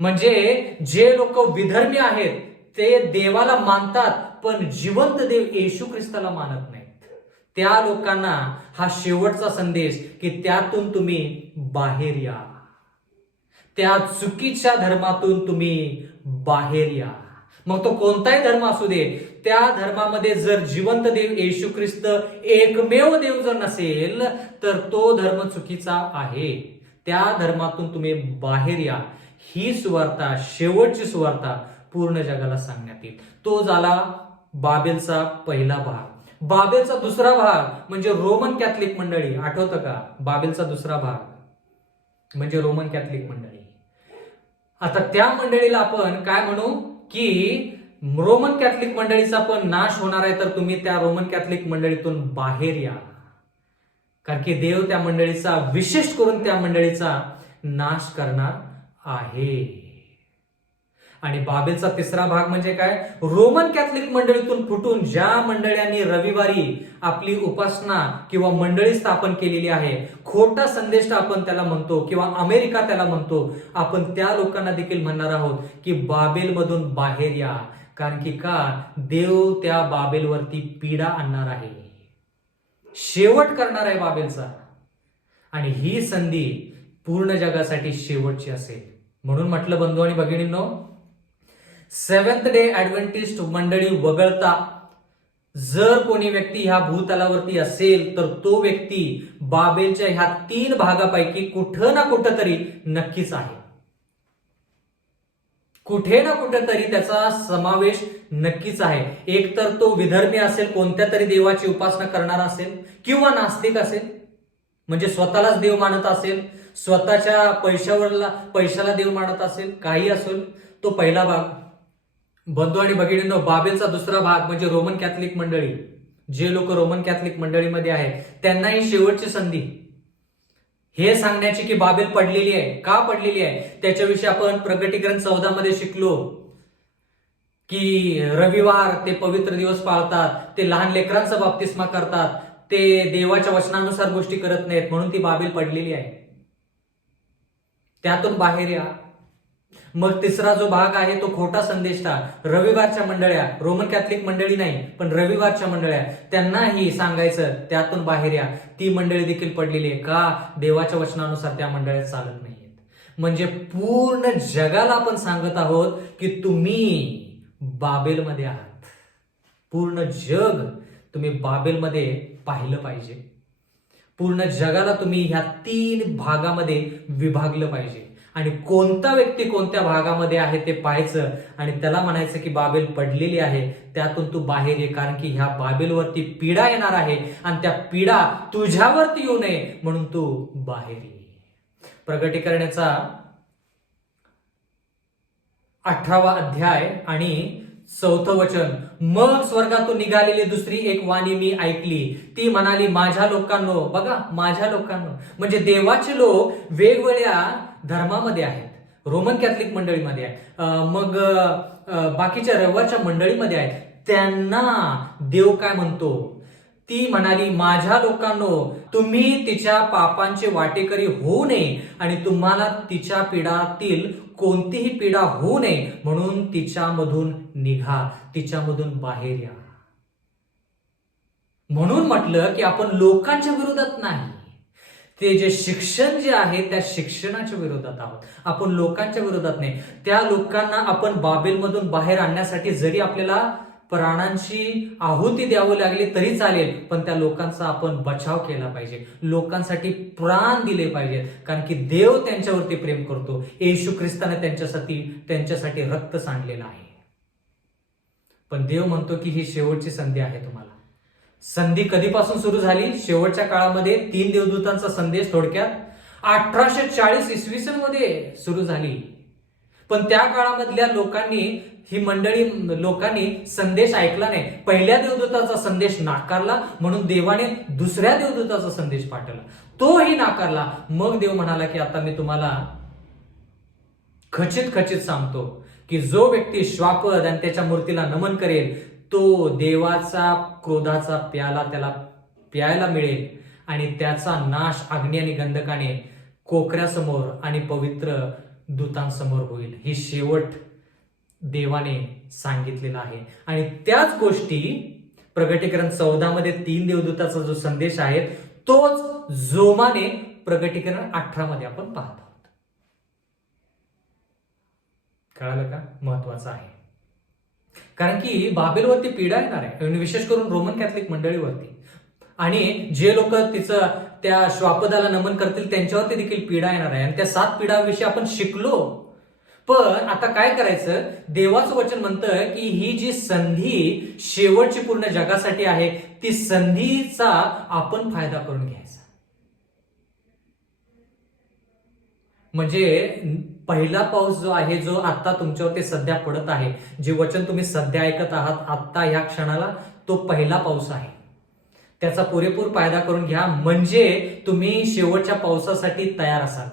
म्हणजे जे लोक विधर्मी आहेत ते देवाला मानतात पण जिवंत देव येशू ख्रिस्ताला मानत नाहीत. त्या लोकांना हा शेवटचा संदेश की त्यातून तुम्ही बाहेर या, त्या चुकीच्या धर्मातून तुम्ही बाहेर या. मग तो कोणताही धर्म असू दे, त्या धर्मामध्ये जर जिवंत देव येशू ख्रिस्त एकमेव देव जर नसेल तर तो धर्म चुकीचा आहे. त्या धर्मातून तुम्ही बाहेर या. ही सुवार्ता, शेवटची सुवार्ता पूर्ण जगाला सांगण्यात येईल. तो झाला बाबेलचा पहिला भाग. बाबेलचा दुसरा भाग म्हणजे रोमन कॅथलिक मंडळी. आठवतं का? बाबेलचा दुसरा भाग म्हणजे रोमन कॅथलिक मंडळी. आता त्या मंडळीला आपण काय म्हणू की रोमन कॅथलिक मंडळीचा पण नाश होणार आहे, तर तुम्ही त्या रोमन कॅथलिक मंडळीतून बाहेर या, कारण की देव त्या मंडळीचा, विशेष करून त्या मंडळीचा नाश करणार आहे. आणि बाबेलचा तिसरा भाग म्हणजे काय? रोमन कॅथलिक मंडळीतून फुटून ज्या मंडळांनी रविवारी आपली उपासना किंवा मंडळी स्थापन केलेली आहे, खोटा संदेश आपण त्याला म्हणतो किंवा अमेरिका त्याला म्हणतो, आपण त्या लोकांना देखील म्हणणार आहोत की बाबेलमधून बाहेर या, कारण की का? देव त्या बाबेलवरती पीडा आणणार आहे, शेवट करणार आहे बाबेलचा. आणि ही संधी पूर्ण जगासाठी शेवटची असेल. म्हणून म्हटलं बंधू आणि भगिनींनो, सेव्हन्थ डे ऍडव्हेंटिस्ट मंडळी वगळता जर कोणी व्यक्ती ह्या भूतलावरती असेल तर तो व्यक्ती बाबेलच्या ह्या 3 भागापैकी कुठं ना कुठं तरी नक्कीच आहे. कुठे ना कुठेतरी त्याचा समावेश नक्कीच आहे. एक तर तो विधर्मी असेल, कोणत्या तरी देवाची उपासना करणारा असेल, किंवा नास्तिक असेल, म्हणजे स्वतःलाच देव मानत असेल, स्वतःच्या पैशाला देव मानत असेल, काही असेल. तो पहिला भाग. बंधू आणि भगिनींनो, बाबेलचा दुसरा भाग म्हणजे रोमन कॅथलिक मंडळी. जे लोक रोमन कॅथलिक मंडळीमध्ये आहेत त्यांना ही शेवटची संधी हे सांगण्याची की बाबेल पडलेली आहे. का पडलेली आहे त्याच्याविषयी आपण प्रगटीकरण 14 मध्ये शिकलो की रविवार ते पवित्र दिवस पाळतात, ते लहान लेकरांचा बाप्तिस्मा करतात, ते देवाच्या वचनानुसार गोष्टी करत नाहीत, म्हणून ती बाबेल पडलेली आहे. त्यातून बाहेर या. मग तिसरा जो भाग आहे तो खोटा संदेशा, रविवारच्या मंडळ्या, रोमन कॅथलिक मंडळी नाही पण रविवारच्या मंडळ्या, त्यांनाही सांगायचं त्यातून बाहेर या. ती मंडळी देखील पडलेली आहे. का? देवाच्या वचनानुसार त्या मंडळ्या चालत नाहीत. म्हणजे पूर्ण जगाला आपण सांगत आहोत की तुम्ही बाबेलमध्ये आहात. पूर्ण जग तुम्ही बाबेलमध्ये पाहिलं पाहिजे. पूर्ण जगाला तुम्ही ह्या 3 भागामध्ये विभागलं पाहिजे. आणि कोणता व्यक्ती कोणत्या भागामध्ये आहे ते पाहायचं आणि त्याला म्हणायचं की बाबेल पडलेली आहे, त्यातून तू बाहेर ये, कारण की ह्या बाबेलवरती पीडा येणार आहे आणि त्या पीडा तुझ्यावरती येऊ नये म्हणून तू बाहेर ये. प्रकटीकरणाचा 18वा अध्याय आणि 4थं वचन. मग स्वर्गातून निघालेली दुसरी एक वाणी मी ऐकली, ती म्हणाली, माझ्या लोकांनो, बघा, माझ्या लोकांनो, म्हणजे देवाचे लोक वेगवेगळ्या धर्मामध्ये आहेत. रोमन कॅथलिक मंडळीमध्ये आहेत, मग बाकीच्या रविवारच्या मंडळीमध्ये आहेत. त्यांना देव काय म्हणतो? ती म्हणाली, माझ्या लोकांनो, तुम्ही तिच्या पापांचे वाटेकरी होऊ नये आणि तुम्हाला तिच्या पीडातील कोणतीही पीडा होऊ नये म्हणून तिच्यामधून निघा, तिच्यामधून बाहेर या. म्हणून म्हटलं की आपण लोकांच्या विरोधात नाही, ते जे शिक्षण जे आहे त्या शिक्षणाच्या विरोधात आहोत. आपण लोकांच्या विरोधात नाही. त्या लोकांना आपण बाबेलमधून बाहेर आणण्यासाठी जरी आपल्याला प्राणांची आहुती द्यावी लागली तरी चालेल, पण त्या लोकांचा आपण बचाव केला पाहिजे. लोकांसाठी प्राण दिले पाहिजेत, कारण की देव त्यांच्यावरती प्रेम करतो. येशू ख्रिस्ताने त्यांच्यासाठी रक्त सांडलेलं आहे. पण देव म्हणतो की ही शेवटची संधी आहे तुम्हाला. संधी कधीपासून सुरू झाली? शेवटच्या काळामध्ये 3 देवदूतांचा संदेश थोडक्यात 1840 इसवी सन मध्ये सुरू झाली. पण त्या काळामधल्या लोकांनी संदेश ऐकला नाही. पहिल्या देवदूताचा संदेश नाकारला, म्हणून देवाने दुसऱ्या देवदूताचा संदेश पाठवला, तोही नाकारला. मग देव म्हणाला की आता मी तुम्हाला खचित सांगतो की जो व्यक्ती श्वापद आणि त्याच्या मूर्तीला नमन करेल तो देवाचा क्रोधाचा प्याला त्याला प्यायला मिळेल आणि त्याचा नाश अग्नी आणि गंधकाने कोकऱ्यासमोर आणि पवित्र दूतांसमोर होईल. ही शेवट देवाने सांगितलेला आहे. आणि त्याच गोष्टी प्रकटीकरण 14 मध्ये 3 देवदूताचा जो संदेश आहे तोच जोमाने प्रकटीकरण 18 मध्ये आपण पाहत आहोत. कळालं का? महत्वाचं आहे, कारण की बाबेलवरती पीडा येणार आहे, विशेष करून रोमन कॅथलिक मंडळीवरती. आणि जे लोक त्या श्वापदाला नमन करतील त्यांच्यावरती देखील पीडा येणार आहे. आणि त्या 7 पीडाविषयी आपण शिकलो. पण आता काय करायचं? देवाचं वचन म्हणतं की ही जी संधी शेवटची पूर्ण जगासाठी आहे, ती संधीचा आपण फायदा करून घ्यायचा. म्हणजे पहिला पाऊस जो आहे, जो आता तुमच्यावरती सध्या पडत आहे, जे वचन तुम्ही सध्या ऐकत आहात आत्ता ह्या क्षणाला, तो पहिला पाऊस आहे. त्याचा पुरेपूर फायदा करून घ्या, म्हणजे तुम्ही शेवटच्या पावसासाठी तयार असाल.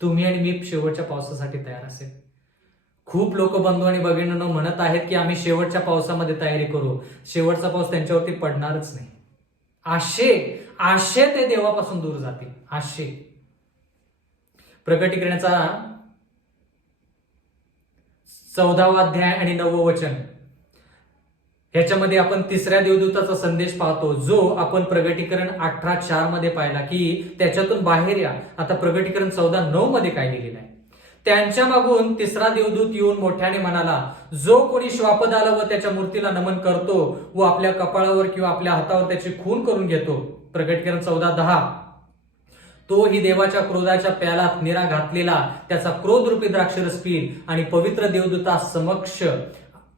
तुम्ही आणि मी शेवटच्या पावसासाठी तयार असेल. खूप लोक बंधू आणि भगिनींनो म्हणत आहेत की आम्ही शेवटच्या पावसामध्ये तयारी करू. शेवटचा पाऊस त्यांच्यावरती पडणारच नाही. आशे ते देवापासून दूर जातील. आशे. प्रकटीकरणाचा 14वा अध्याय आणि 9वं वचन, ह्याच्यामध्ये आपण 3ऱ्या देवदूताचा संदेश पाहतो, जो आपण प्रकटीकरण 18:4 मध्ये पाहिला की त्याच्यातून बाहेर या. आता प्रकटीकरण 14:9 मध्ये काय लिहिलेलं आहे? त्यांच्या मागून 3रा देवदूत येऊन मोठ्याने म्हणाला, जो कोणी श्वापदाला व त्याच्या मूर्तीला नमन करतो व आपल्या कपाळावर किंवा आपल्या हातावर त्याची खून करून घेतो. प्रकटीकरण 14:10, तो ही देवाच्या क्रोधाच्या प्यालात निरा घातलेला त्याचा क्रोधरूपी द्राक्षरस पिईल आणि पवित्र देवदूता समक्ष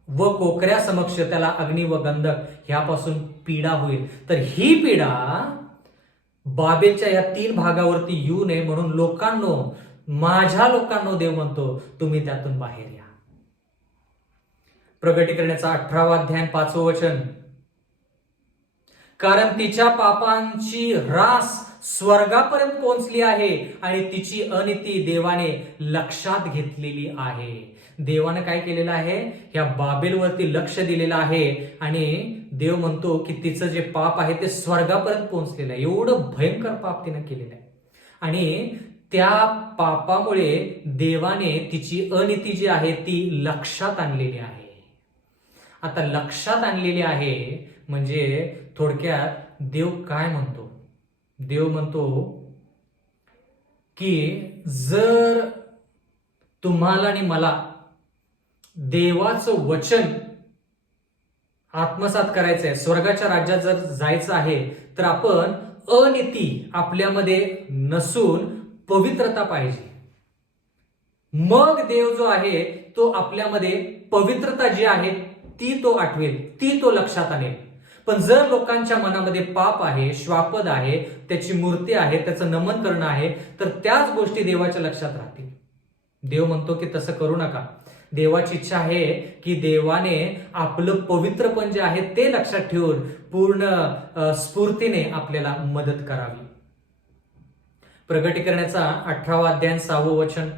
व कोकऱ्या समक्ष त्याला अग्नी व गंधक ह्यापासून पीडा होईल. तर ही पीडा बाबेलच्या या 3 भागावरती येऊ नये म्हणून लोकांनो, माझ्या लोकांनो, देव म्हणतो तुम्ही त्यातून बाहेर या. प्रकटीकरणाचा 18वा अध्याय 5वं वचन, कारण तिच्या पापांची रास स्वर्गापर्यंत पोहोचली आहे आणि तिची अनिती देवाने लक्षात घेतलेली आहे. देवाने काय केलेलं आहे? ह्या बाबेलवरती लक्ष दिलेलं आहे आणि देव म्हणतो की तिचं जे पाप आहे ते स्वर्गापर्यंत पोहोचलेलं आहे. एवढं भयंकर पाप तिने केलेलं आहे आणि त्या पापामुळे देवाने तिची अनिती जी आहे ती लक्षात आणलेली आहे. आता लक्षात आणलेली आहे म्हणजे थोडक्यात देव काय म्हणतो? देव म्हणतो की जर तुम्हाला आणि मला देवाचं वचन आत्मसात करायचं आहे, स्वर्गाच्या राज्यात जर जायचं आहे, तर आपण अनिती आपल्यामध्ये नसून पवित्रता पाहिजे. मग देव जो आहे तो आपल्यामध्ये पवित्रता जी आहे ती तो आठवेल, ती तो लक्षात आणेल. पण जर लोकांच्या मनामध्ये पाप आहे, श्वापद आहे, त्याची मूर्ती आहे, त्याचं नमन करणं आहे, तर त्याच गोष्टी देवाच्या लक्षात राहतील. देव म्हणतो की तसं करू नका. देवाची इच्छा आहे की देवाने आपलं पवित्रपण जे आहे ते लक्षात ठेवून पूर्ण स्फूर्तीने आपल्याला मदत करावी. प्रगटीकरणाचा 18वा अध्याय 6वं वचन,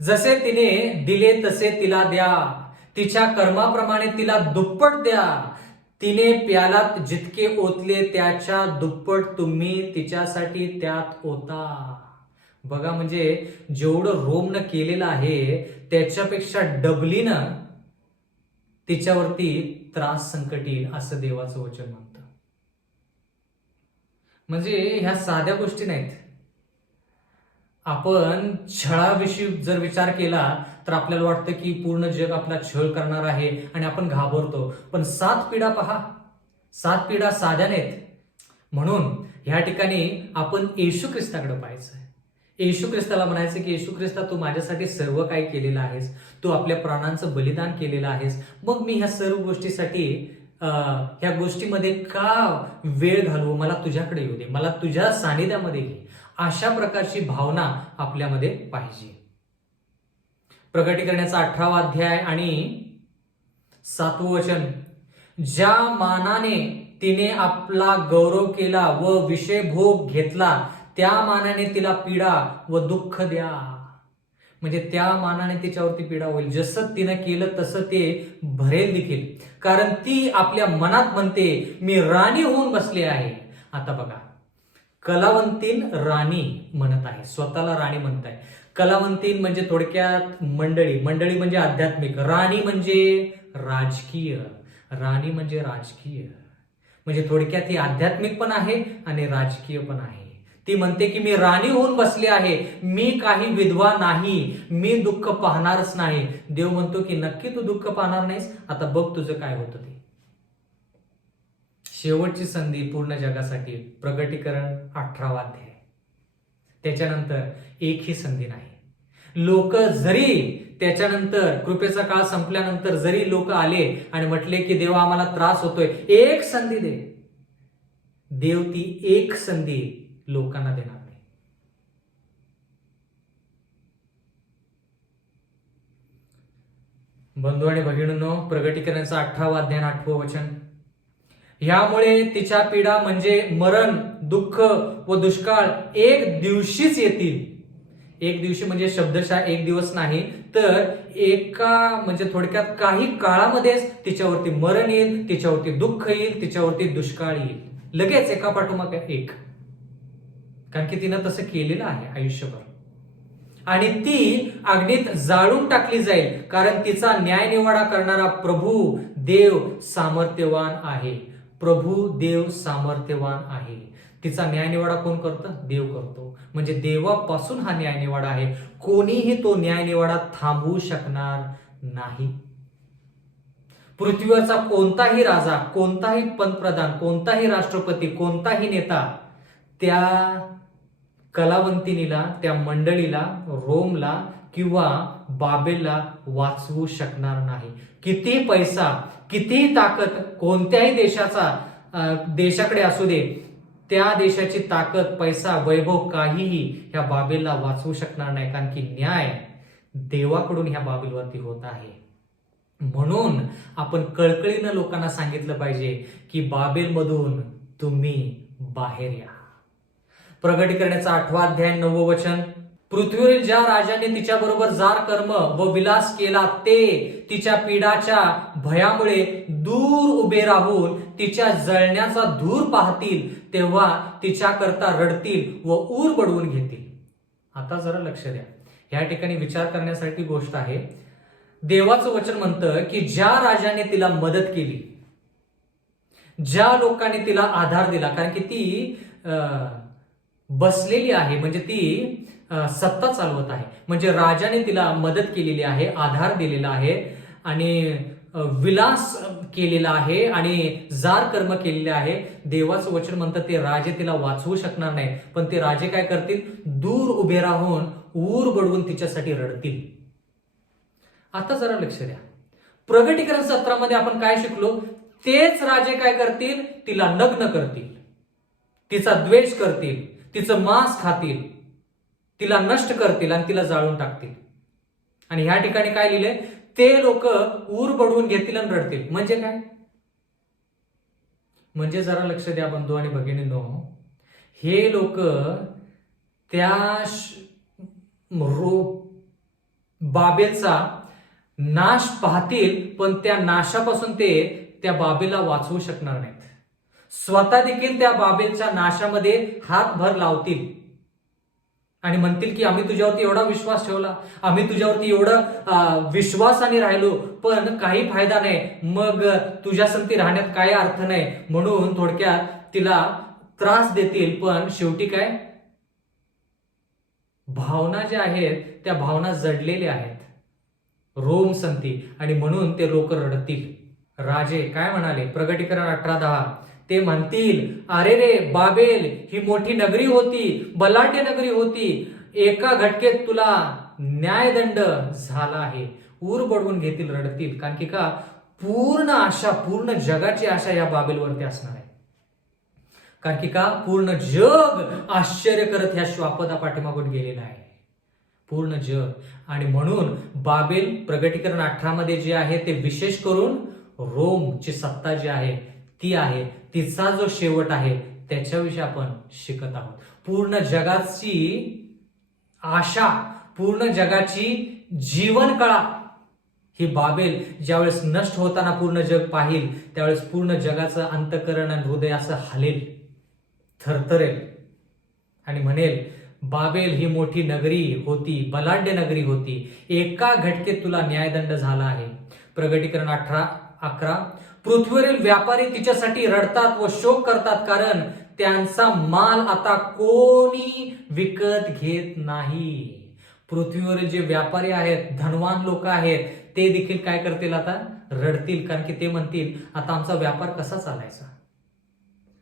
जसे तिने दिले तसे तिला द्या, तिच्या कर्माप्रमाणे तिला दुप्पट द्या. तिने प्यालात जितके ओतले त्याच्या दुप्पट तुम्ही तिच्यासाठी त्यात ओता. बघा, म्हणजे जेवढं रोमनं केलेलं आहे त्याच्यापेक्षा डबलीनं तिच्यावरती त्रास संकट येईल असं देवाचं वचन म्हणतं. म्हणजे ह्या साध्या गोष्टी नाहीत. आपण छळाविषयी जर विचार केला तर आपल्याला वाटतं की पूर्ण जग आपला छळ करणार आहे आणि आपण घाबरतो. पण 7 पिढा पहा, 7 पिढा साध्या नाहीत. म्हणून ह्या ठिकाणी आपण येशू ख्रिस्ताकडे पाहायचं. येशू ख्रिस्ताला म्हणायचं की येशू ख्रिस्ता, तू माझ्यासाठी सर्व काही केलेलं आहेस, तू आपल्या प्राणांचं बलिदान केलेलं आहेस, मग मी ह्या सर्व गोष्टीसाठी ह्या गोष्टीमध्ये का वेळ घालवू, मला तुझ्याकडे येऊ दे, मला तुझ्या सानिध्यामध्ये घे. अशा प्रकारची भावना आपल्यामध्ये पाहिजे. प्रगटीकरणाचा 18वा अध्याय आणि 7वं वचन, ज्या मानाने तिने आपला गौरव केला व विषयभोग घेतला त्या मानाने तिला पीडा व दुःख द्या. म्हणजे त्या मानाने तिच्यावरती पीडा होईल. जसं तिनं केलं तसं ते भरेल देखील, कारण ती आपल्या मनात म्हणते मी राणी होऊन बसली आहे. आता बघा, कलावंतीन राणी म्हणत आहे, स्वतःला राणी म्हणत आहे. कलावंतीन म्हणजे थोडक्यात मंडळी, मंडळी म्हणजे आध्यात्मिक, राणी म्हणजे राजकीय, राणी म्हणजे राजकीय. म्हणजे थोडक्यात ही आध्यात्मिक पण आहे आणि राजकीय पण आहे. ती म्हणते की मी राणी होऊन बसली आहे, मी काही विधवा नाही, मी दुःख पाहणारच नाही. देव म्हणतो की नक्की तू दुःख पाहणार नाहीस, आता बघ तुझं काय होतं ते. शेवटची संधी पूर्ण जगासाठी, प्रगटीकरण 18वा अध्याय. त्याच्यानंतर एकही संधी नाही. लोक जरी त्याच्यानंतर कृपेचा काळ संपल्यानंतर जरी लोक आले आणि म्हटले की देवा आम्हाला त्रास होतोय, एक संधी दे, देव ती एक संधी लोकांना देणार नाही. बंधू आणि भगिनींनो, प्रगटीकरणाचा 18वा अध्याय 8वं वचन, ह्यामुळे तिच्या पीडा म्हणजे मरण, दुःख व दुष्काळ एक दिवशीच येतील. एक दिवशी म्हणजे शब्दशः एक दिवस नाही, तर एका म्हणजे थोडक्यात काही काळामध्येच तिच्यावरती मरण येईल, तिच्यावरती दुःख येईल, तिच्यावरती दुष्काळ येईल, लगेच एका पाठोमाग एक. कारण की तिनं तसं केलेलं आहे आयुष्यभर. आणि ती अग्नीत जाळून टाकली जाईल, कारण तिचा न्यायनिवाडा करणारा प्रभू देव सामर्थ्यवान आहे. प्रभू देव सामर्थ्यवान आहे. तिचा न्यायनिवाडा कोण करतं? देव करतो. म्हणजे देवापासून हा न्यायनिवाडा आहे. कोणीही तो न्यायनिवाडा थांबवू शकणार नाही. पृथ्वीवरचा कोणताही राजा, कोणताही पंतप्रधान, कोणताही राष्ट्रपती, कोणताही नेता त्या कलावंतिनीला, त्या मंडळीला, रोमला किंवा बाबेलला वाचवू शकणार नाही. कितीही पैसा, कितीही ताकद कोणत्याही देशाकडे असू दे, त्या देशाची ताकद, पैसा, वैभव काहीही ह्या बाबेलला वाचवू शकणार नाही. कारण की न्याय देवाकडून ह्या बाबेलवरती होत आहे. म्हणून आपण कळकळीनं लोकांना सांगितलं पाहिजे की बाबेलमधून तुम्ही बाहेर या. प्रगटीकरणाचा 8वा अध्याय 9वं वचन, पृथ्वीवरील ज्या राजाने तिच्याबरोबर जार कर्म व विलास केला ते तिच्या पीडाच्या भयामुळे दूर उभे राहून तिच्या जळण्याचा धूर पाहतील, तेव्हा तिच्याकरता रडतील व ऊर बडवून घेतील. आता जरा लक्ष द्या, या ठिकाणी विचार करण्यासाठी गोष्ट आहे. देवाचं वचन म्हणतं की ज्या राजाने तिला मदत केली, ज्या लोकांनी तिला आधार दिला, कारण की ती बसलेली आहे, म्हणजे ती सत्ता चालवत आहे. म्हणजे राजाने तिला मदत केलेली आहे, आधार दिलेला आहे आणि विलास केलेला आहे आणि जार कर्म केलेले आहे. देवाचं वचन म्हणतं ते राजे तिला वाचवू शकणार नाही, पण ते राजे काय करतील, दूर उभे राहून ऊर बडवून तिच्यासाठी रडतील. आता जरा लक्ष द्या, प्रगटीकरण सत्रामध्ये आपण काय शिकलो, तेच राजे काय करतील, तिला नग्न करतील, तिचा द्वेष करतील, तिचं मांस खातील, तिला नष्ट करतील आणि तिला जाळून टाकतील. आणि ह्या ठिकाणी काय लिहिलंय, ते लोक ऊर बडवून घेतील आणि रडतील. म्हणजे काय, म्हणजे जरा लक्ष द्या बंधू आणि भगिनींनो, हे लोक त्या बाबेलचा नाश पाहतील, पण त्या नाशापासून ते त्या बाबेला वाचवू शकणार नाहीत. स्वतः देखील त्या बाबेलच्या नाशामध्ये हातभर लावतील आणि म्हणतील की आम्ही तुझ्यावरती एवढा विश्वास ठेवला, आम्ही तुझ्यावरती एवढं विश्वासाने राहिलो, पण काही फायदा नाही, मग तुझ्या संगती राहण्यात काय अर्थ नाही, म्हणून थोडक्यात तिला त्रास देतील. पण शेवटी काय, भावना ज्या आहेत त्या भावना जडलेल्या आहेत, रोम संती, आणि म्हणून ते लोक रडतील. राजे काय म्हणाले, प्रगटीकरण 18:10, ते म्हणतील, अरे रे बाबेल ही मोठी नगरी होती, बलाढ्य नगरी होती, एका घटकेत तुला न्यायदंड झाला आहे. ऊर बडवून घेतील, रडतील. कारण की का, पूर्ण आशा, पूर्ण जगाची आशा या बाबेलवरती असणार आहे. कारण की का, पूर्ण जग आश्चर्य करत ह्या श्वापदा पाठीमागून गेलेला आहे, पूर्ण जग. आणि म्हणून बाबेल प्रगटीकरण 18 मध्ये जे आहे ते विशेष करून रोमची सत्ता जी आहे ती आहे, तिचा जो शेवट आहे त्याच्याविषयी आपण शिकत आहोत. पूर्ण जगाची आशा, पूर्ण जगाची जीवनकळा ही बाबेल ज्यावेळेस नष्ट होताना पूर्ण जग पाहिल, त्यावेळेस पूर्ण जगाचं अंतःकरण आणि हृदय असं हलेल, थरथरेल आणि म्हणेल, बाबेल ही मोठी नगरी होती, बलाढ्य नगरी होती, एका घटकेत तुला न्यायदंड झाला आहे. प्रगटीकरण 18:11, पृथ्वीवरील व्यापारी तिच्यासाठी रडतात व शोक करतात, कारण त्यांचा माल आता कोणी विकत घेत नाही. पृथ्वीवरील जे व्यापारी आहेत, धनवान लोक आहेत, ते देखील काय करतील, आता रडतील. कारण की ते म्हणतील, आता आमचा व्यापार कसा चालायचा,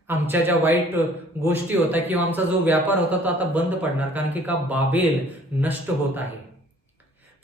आमच्या ज्या वाईट गोष्टी होत्या किंवा आमचा जो व्यापार होता तो आता बंद पडणार, कारण की का, बाबेल नष्ट होत आहे.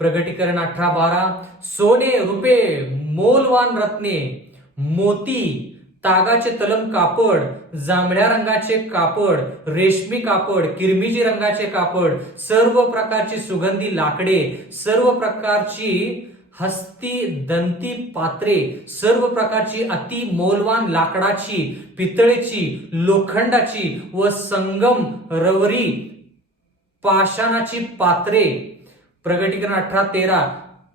प्रगटीकरण 18:12, सोने, रुपे, मोलवान रत्ने, मोती, तागाचे तलम कापड, जांभळ्या रंगाचे कापड, रेशमी कापड, किरमिजी रंगाचे कापड, सर्व प्रकारची सुगंधी लाकडे, सर्व प्रकारची हस्ती दंती पात्रे, सर्व प्रकारची अति मौल्यवान लाकडाची, पितळेची, लोखंडाची व संगम रवरी पाषाणाची पात्रे. प्रगटीकरण 18:13,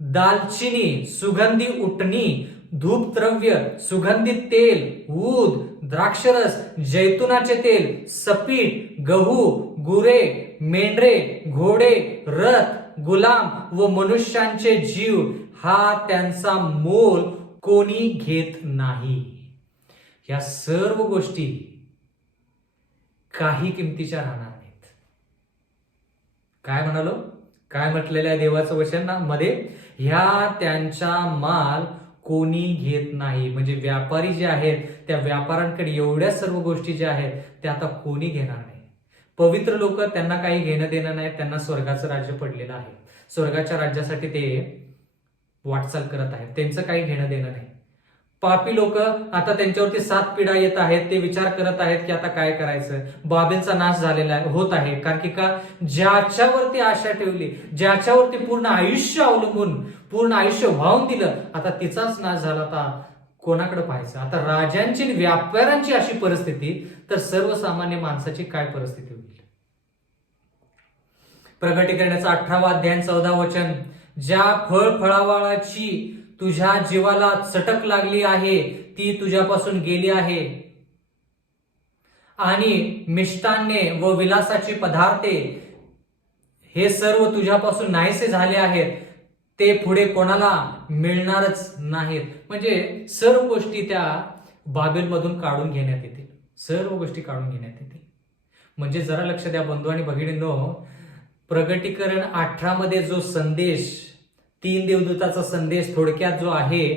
दालचिनी, सुगंधी उटणी, धूपद्रव्य, सुगंधित तेल, ऊद, द्राक्षरस, जैतुनाचे तेल, सपीठ, गहू, गुरे, मेंढरे, घोडे, रथ, गुलाम व मनुष्यांचे जीव, हा त्यांचा मोल कोणी घेत नाही. या सर्व गोष्टी काही किमतीच्या राहणार नाहीत. काय म्हणालो, काय म्हटलेलं आहे देवाचं वचन मध्ये, ह्या त्यांचा माल कोणी घेत नाही. म्हणजे व्यापारी जे आहेत त्या व्यापाऱ्यांकडे एवढ्या सर्व गोष्टी ज्या आहेत त्या आता कोणी घेणार नाही. पवित्र लोक, त्यांना काही घेणं देणं नाही, त्यांना स्वर्गाचं राज्य पडलेलं आहे, स्वर्गाच्या राज्यासाठी ते वाटचाल करत आहेत, त्यांचं काही घेणं देणं नाही. पापी लोक, आता त्यांच्यावरती 7 पिढा येत आहेत, ते विचार करत आहेत की आता काय करायचं, बाबेलचा नाश झालेला होत आहे. कारण की का, ज्याच्यावरती आशा ठेवली, ज्याच्यावरती पूर्ण आयुष्य अवलंबून, पूर्ण आयुष्य वाहून दिलं, आता तिचाच नाश झाला, आता कोणाकडे पाहायचं. आता राजांची, व्यापाऱ्यांची अशी परिस्थिती, तर सर्वसामान्य माणसाची काय परिस्थिती होईल. प्रगटीकरणाचा 18वा अध्याय 14 वचन, ज्या फळफळावळाची तुझ्या जीवाला चटक लागली आहे ती तुझ्यापासून गेली आहे, आणि मिष्टान्ने व विलासाची पदार्थे हे सर्व तुझ्यापासून नाहीसे झाले आहेत, ते पुढे कोणाला मिळणारच नाहीत. म्हणजे सर्व गोष्टी त्या बाबेलमधून काढून घेण्यात येतील, सर्व गोष्टी काढून घेण्यात येतील. म्हणजे जरा लक्ष द्या बंधू आणि भगिनींनो, प्रगटीकरण 18 मध्ये जो संदेश, 3 देवदूताचा संदेश थोडक्यात जो आहे,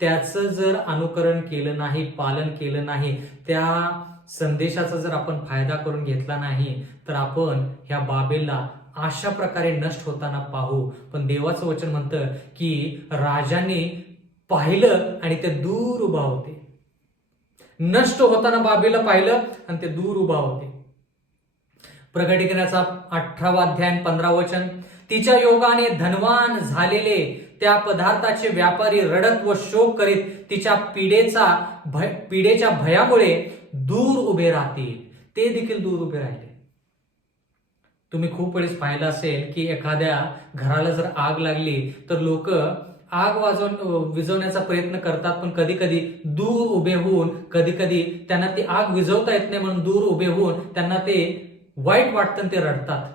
त्याचं जर अनुकरण केलं नाही, पालन केलं नाही, त्या संदेशाचा जर आपण फायदा करून घेतला नाही, तर आपण ह्या बाबेलला अशा प्रकारे नष्ट होताना पाहू. पण देवाचं वचन म्हणतं की राजाने पाहिलं आणि ते दूर उभा होते. नष्ट होताना बाबेलला पाहिलं आणि ते दूर उभा होते. प्रगटीकरणाचा 18वा अध्याय 15 वचन, तिच्या योगाने धनवान झालेले त्या पदार्थाचे व्यापारी रडत व शोक करीत तिच्या पिढेच्या भयामुळे दूर उभे राहतील. ते देखील दूर उभे राहिले. तुम्ही खूप वेळेस पाहिलं असेल की एखाद्या घराला जर आग लागली तर लोक आग विझवण्याचा प्रयत्न करतात, पण कधी कधी दूर उभे होऊन, कधी कधी त्यांना ती आग विझवता येत नाही म्हणून दूर उभे होऊन त्यांना ते वाईट वाटतं, ते रडतात.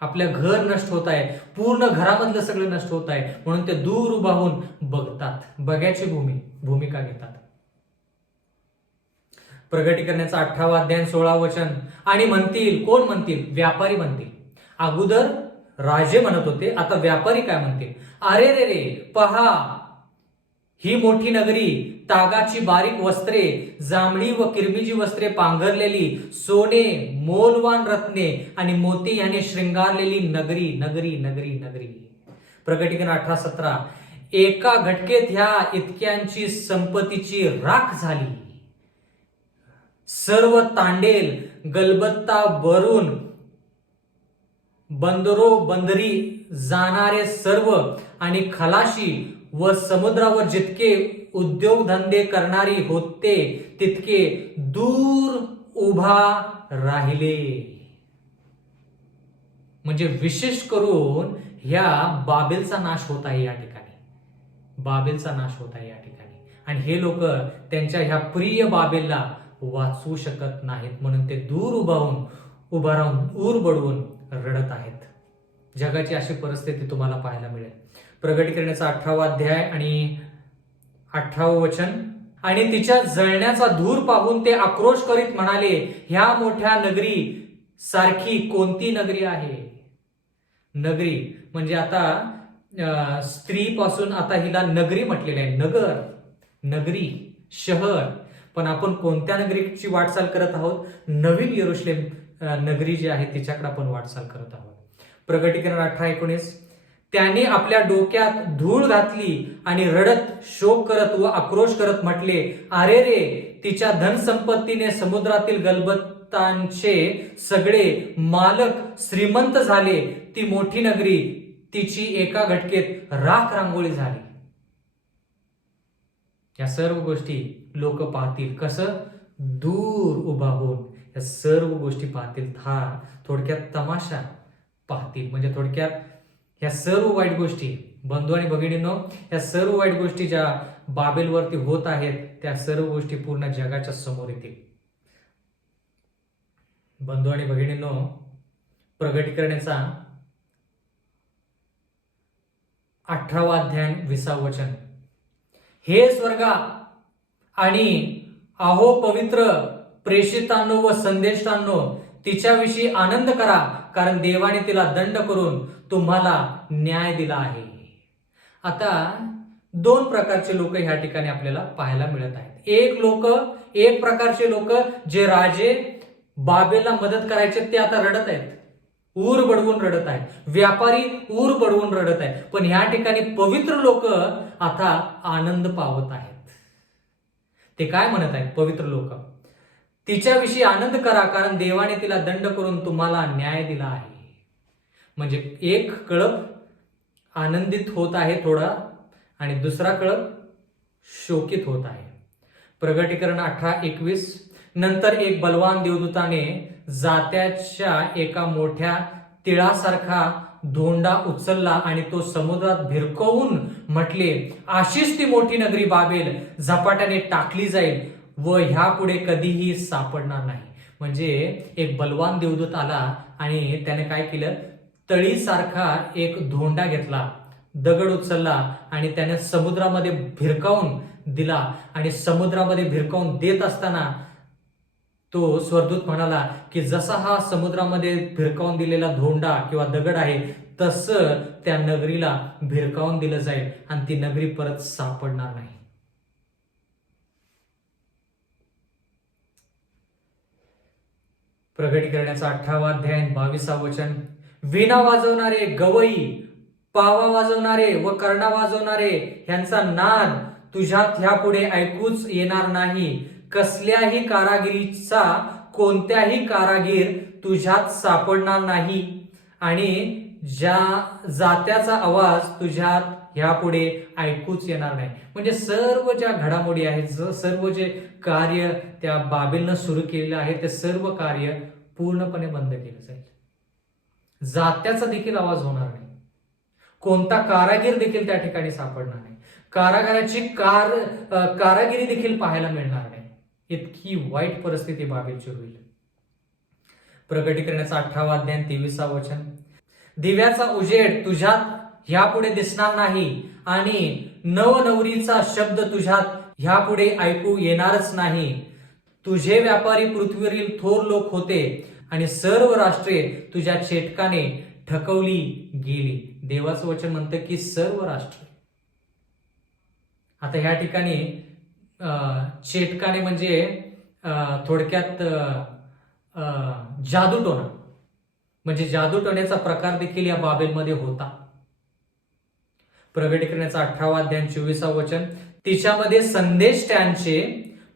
आपल्या घर नष्ट होत आहे, पूर्ण घरामधलं सगळं नष्ट होत आहे म्हणून ते दूर उभा होऊन बघतात, बघ्याची भूमिका घेतात. प्रगटीकरणाचा 18वा अध्याय 16 वचन, आणि म्हणतील, कोण म्हणतील? व्यापारी म्हणतील. अगोदर राजे म्हणत होते, आता व्यापारी काय म्हणतील? अरे रे रे, पहा ही मोठी नगरी, तागाची बारीक वस्त्रे, जांभळी व किरमिजी वस्त्रे पांघरलेली, सोने, मोलवान रत्ने आणि मोती याने श्रृंगारलेली नगरी, नगरी, नगरी, नगरी. प्रगटीकरण 18:17, एका घटकेत ह्या इतक्यांची संपत्तीची राख झाली. सर्व तांडेल, गलबत्ता भरून बंदरी जाणारे सर्व आणि खलाशी व समुद्रावर जितके उद्योगधंदे करणारी होते तितके दूर उभा राहिले. म्हणजे विशेष करून ह्या बाबेलचा नाश होत आहे या ठिकाणी, बाबेलचा नाश होत आहे या ठिकाणी. आणि हे लोक त्यांच्या ह्या प्रिय बाबेलला वाचवू शकत नाहीत म्हणून ते दूर उभा राहून ऊर बडवून रडत आहेत. जगाची अशी परिस्थिती तुम्हाला पाहायला मिळेल. प्रगटीकरणाचा 18वा अध्याय आणि 18वं वचन, आणि तिच्या जळण्याचा धूर पाहून ते आक्रोश करीत म्हणाले, ह्या मोठ्या नगरी सारखी कोणती नगरी आहे? नगरी म्हणजे आता स्त्री पासून आता हिला नगरी म्हटलेलं आहे. नगर, नगरी, शहर. पण आपण कोणत्या नगरीची वाटचाल करत आहोत? नवीन यरुशलेम नगरी जी आहे तिच्याकडे आपण वाटचाल करत आहोत. प्रगटीकरण 18:19, त्याने आपल्या डोक्यात धूळ घातली आणि रडत, शोक करत व आक्रोश करत म्हटले, अरे रे, तिच्या धनसंपत्तीने समुद्रातील गलबतांचे सगळे मालक श्रीमंत झाले. ती मोठी नगरी, तिची एका घटकेत राख रांगोळी झाली. या सर्व गोष्टी लोक पाहतील. कसं? दूर उभा होऊन या सर्व गोष्टी पाहतील. थोडक्यात तमाशा पाहतील. म्हणजे थोडक्यात ह्या सर्व वाईट गोष्टी, बंधू आणि भगिनींनो, या सर्व वाईट गोष्टी ज्या बाबेलवरती होत आहेत त्या सर्व गोष्टी पूर्ण जगाच्या समोर येतील. बंधू आणि भगिनींनो, प्रगटीकरणाचा 18वा अध्याय 20 वचन, हे स्वर्गा आणि आहो पवित्र प्रेषितांनो व संदेशांनो, तिच्याविषयी आनंद करा, कारण देवाने तिला दंड करून तुम्हाला न्याय दिला आहे. आता दोन प्रकारचे लोक ह्या ठिकाणी आपल्याला पाहायला मिळत आहेत. एक प्रकारचे लोक जे राजे बाबेलला मदत करायचे ते आता रडत आहेत, ऊर बडवून रडत आहेत. व्यापारी ऊर बडवून रडत आहेत. पण ह्या ठिकाणी पवित्र लोक आता आनंद पावत आहेत. ते काय म्हणत आहेत पवित्र लोक? तिच्याविषयी आनंद करा, कारण देवाने तिला दंड करून तुम्हाला न्याय दिला आहे. म्हणजे एक कळप आनंदित होत आहे थोडा, आणि दुसरा कळप शोकित होत आहे. प्रगटीकरण 18:21, नंतर एक बलवान देवदूताने जात्याच्या एका मोठ्या तिळासारखा धोंडा उचलला आणि तो समुद्रात भिरकवून म्हटले, अशीच ती मोठी नगरी बाबेल झपाट्याने टाकली जाईल व ह्यापुढे कधीही सापडणार नाही. म्हणजे एक बलवान देवदूत आला आणि त्याने काय केलं? तळीसारखा एक धोंडा घेतला, दगड उचलला आणि त्याने समुद्रामध्ये भिरकावून दिला. आणि समुद्रामध्ये भिरकावून देत असताना तो स्वर्गदूत म्हणाला की जसा हा समुद्रामध्ये भिरकावून दिलेला धोंडा किंवा दगड आहे तसं त्या नगरीला भिरकावून दिलं जाईल आणि ती नगरी परत सापडणार नाही. प्रगटीकरणाचा 18वा अध्याय 22 वचन. वीणा वाजवणारे, गवई, पावा वाजवणारे व कर्णा वाजवणारे ह्यांचा नाद तुझ्यात ह्यापुढे ऐकूच येणार नाही. कसल्याही कारागिरीचा कोणत्याही कारागीर तुझ्यात सापडणार नाही आणि ज्या जात्याचा आवाज तुझ्यात ह्यापुढे ऐकूच येणार नाही. म्हणजे सर्व ज्या घडामोडी आहेत, सर्व जे कार्य त्या बाबेलनं सुरू केलेलं आहे ते सर्व कार्य पूर्णपणे बंद केलं जाईल. जात्याचा देखील आवाज होणार नाही. कोणता कारागीर देखील त्या ठिकाणी सापडणार नाही. कारागिराची कारागिरी देखील पाहायला मिळणार नाही. इतकी वाईट परिस्थिती बाबेलची होईल. प्रगटीकरणाचा 18वा अध्याय 23 वचन. दिव्याचा उजेड तुझ्यात ह्यापुढे दिसणार नाही आणि नवनवरीचा शब्द तुझ्यात ह्यापुढे ऐकू येणारच नाही. तुझे व्यापारी पृथ्वीवरील थोर लोक होते आणि सर्व राष्ट्रे तुझ्या चेटकाने ठकवली गेली. देवाचं वचन म्हणतं की सर्व राष्ट्र. आता ह्या ठिकाणी चेटकाने म्हणजे थोडक्यात जादूटोणा, म्हणजे जादूटोण्याचा प्रकार देखील या बाबेलमध्ये होता. प्रगटीकरणाचा 18वा अध्याय 24 वचन. तिच्यामध्ये संदेष्ट्यांचे,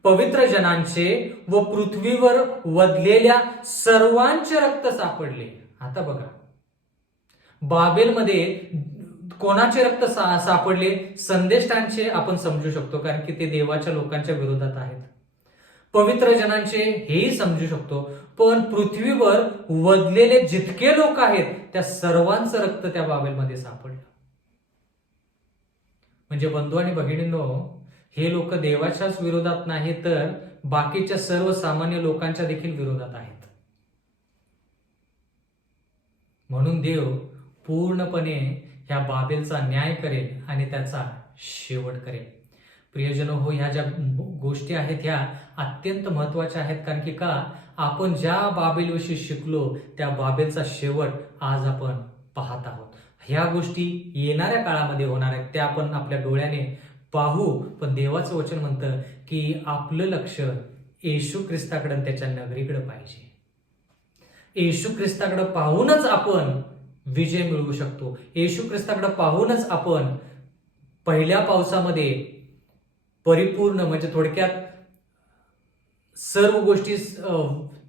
पवित्र जनांचे व पृथ्वीवर वधलेल्या सर्वांचे रक्त सापडले. आता बघा, बाबेलमध्ये कोणाचे रक्त सापडले? संदेष्टांचे आपण समजू शकतो कारण की ते देवाच्या लोकांच्या विरोधात आहेत. पवित्र जनांचे हेही समजू शकतो, पण पृथ्वीवर वधलेले जितके लोक आहेत त्या सर्वांचं रक्त त्या बाबेलमध्ये सापडलं. म्हणजे बंधू आणि भगिनींनो, हे लोक देवाच्याच विरोधात नाही तर बाकीच्या सर्वसामान्य लोकांच्या देखील विरोधात आहेत. म्हणून देव पूर्णपणे ह्या बाबेलचा न्याय करेल आणि त्याचा शेवट करेल. प्रियजनो हो, ह्या ज्या गोष्टी आहेत ह्या अत्यंत महत्वाच्या आहेत. कारण की का, आपण ज्या बाबेलविषयी शिकलो त्या बाबेलचा शेवट आज आपण पाहत आहोत. ह्या गोष्टी येणाऱ्या काळामध्ये होणार आहेत, त्या आपण आपल्या डोळ्याने पाहू. पण देवाचं वचन म्हणतं की आपलं लक्ष येशू ख्रिस्ताकडे आणि त्याच्या नगरीकडे पाहिजे. येशू ख्रिस्ताकडे पाहूनच आपण विजय मिळवू शकतो. येशू ख्रिस्ताकडे पाहूनच आपण पहिल्या पावसामध्ये परिपूर्ण, म्हणजे थोडक्यात सर्व गोष्टी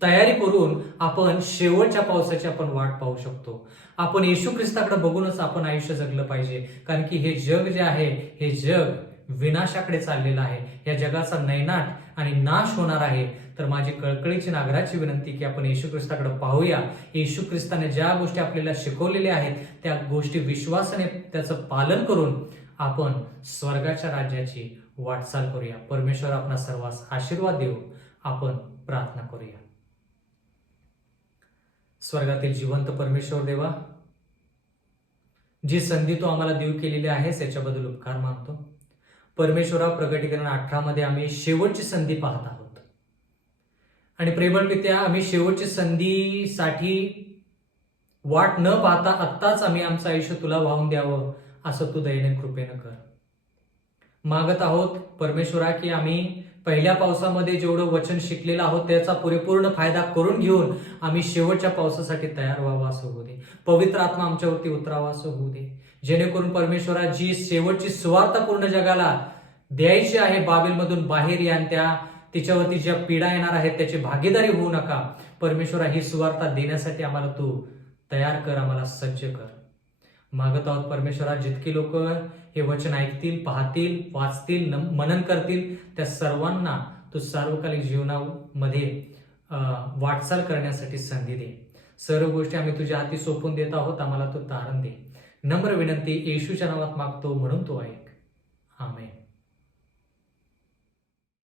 तयारी करून आपण शेवटच्या पावसाची आपण वाट पाहू शकतो. आपण येशू ख्रिस्ताकडे बघूनच आपण आयुष्य जगलं पाहिजे. कारण की हे जग जे आहे हे जग विनाशाकडे चाललेलं आहे. या जगाचा नैनाट आणि नाश होणार आहे. तर माझी कळकळीची नागराची विनंती की आपण येशू ख्रिस्ताकडे पाहूया. येशू ख्रिस्ताने ज्या गोष्टी आपल्याला शिकवलेल्या आहेत त्या गोष्टी विश्वासाने त्याचं पालन करून आपण स्वर्गाच्या राज्याची वाटचाल करूया. परमेश्वर आपणा सर्वांस आशीर्वाद देऊ. आपण प्रार्थना करूया. स्वर्गातील जिवंत परमेश्वर देवा, जी संधी तू आम्हाला देऊ केलेली आहे त्याच्याबद्दल उपकार मानतो. परमेश्वरा, प्रगटीकरण 18 मध्ये आम्ही शेवटची संधी पाहत आहोत आणि प्रेमळ पित्या, आम्ही शेवटची संधीसाठी वाट न पाहता आत्ताच आम्ही आमचं आयुष्य तुला वाहून द्यावं असं तू दयेने कृपेनं कर. मागत आहोत परमेश्वरा की आम्ही पहिल्या पावसामध्ये जेवढं वचन शिकलेलं आहोत त्याचा परिपूर्ण फायदा करून घेऊन आम्ही शेवटच्या पावसासाठी तयार व्हावं असं होऊ दे. पवित्र आत्मा आमच्यावरती उतरावा असं होऊ दे, जेणेकरून परमेश्वरा जी शेवटची सुवार्ता पूर्ण जगाला द्यायची आहे बाबेलमधून बाहेर या, त्या तिच्यावरती ज्या पीडा येणार आहेत त्याची भागीदारी होऊ नका. परमेश्वरा, ही सुवार्ता देण्यासाठी आम्हाला तू तयार कर, आम्हाला सज्ज कर. मागत आहोत परमेश्वरा, जितकी लोक हे वचन ऐकतील, पाहतील, वाचतील, मनन करतील त्या सर्वांना तू सार्वकालिक जीवनामध्ये वाटचाल करण्यासाठी संधी दे. सर्व गोष्टी आम्ही तुझ्या हाती सोपून देत आहोत, आम्हाला तू तारण दे. नम्र विनंती येशूच्या नावात मागतो म्हणून तो ऐक.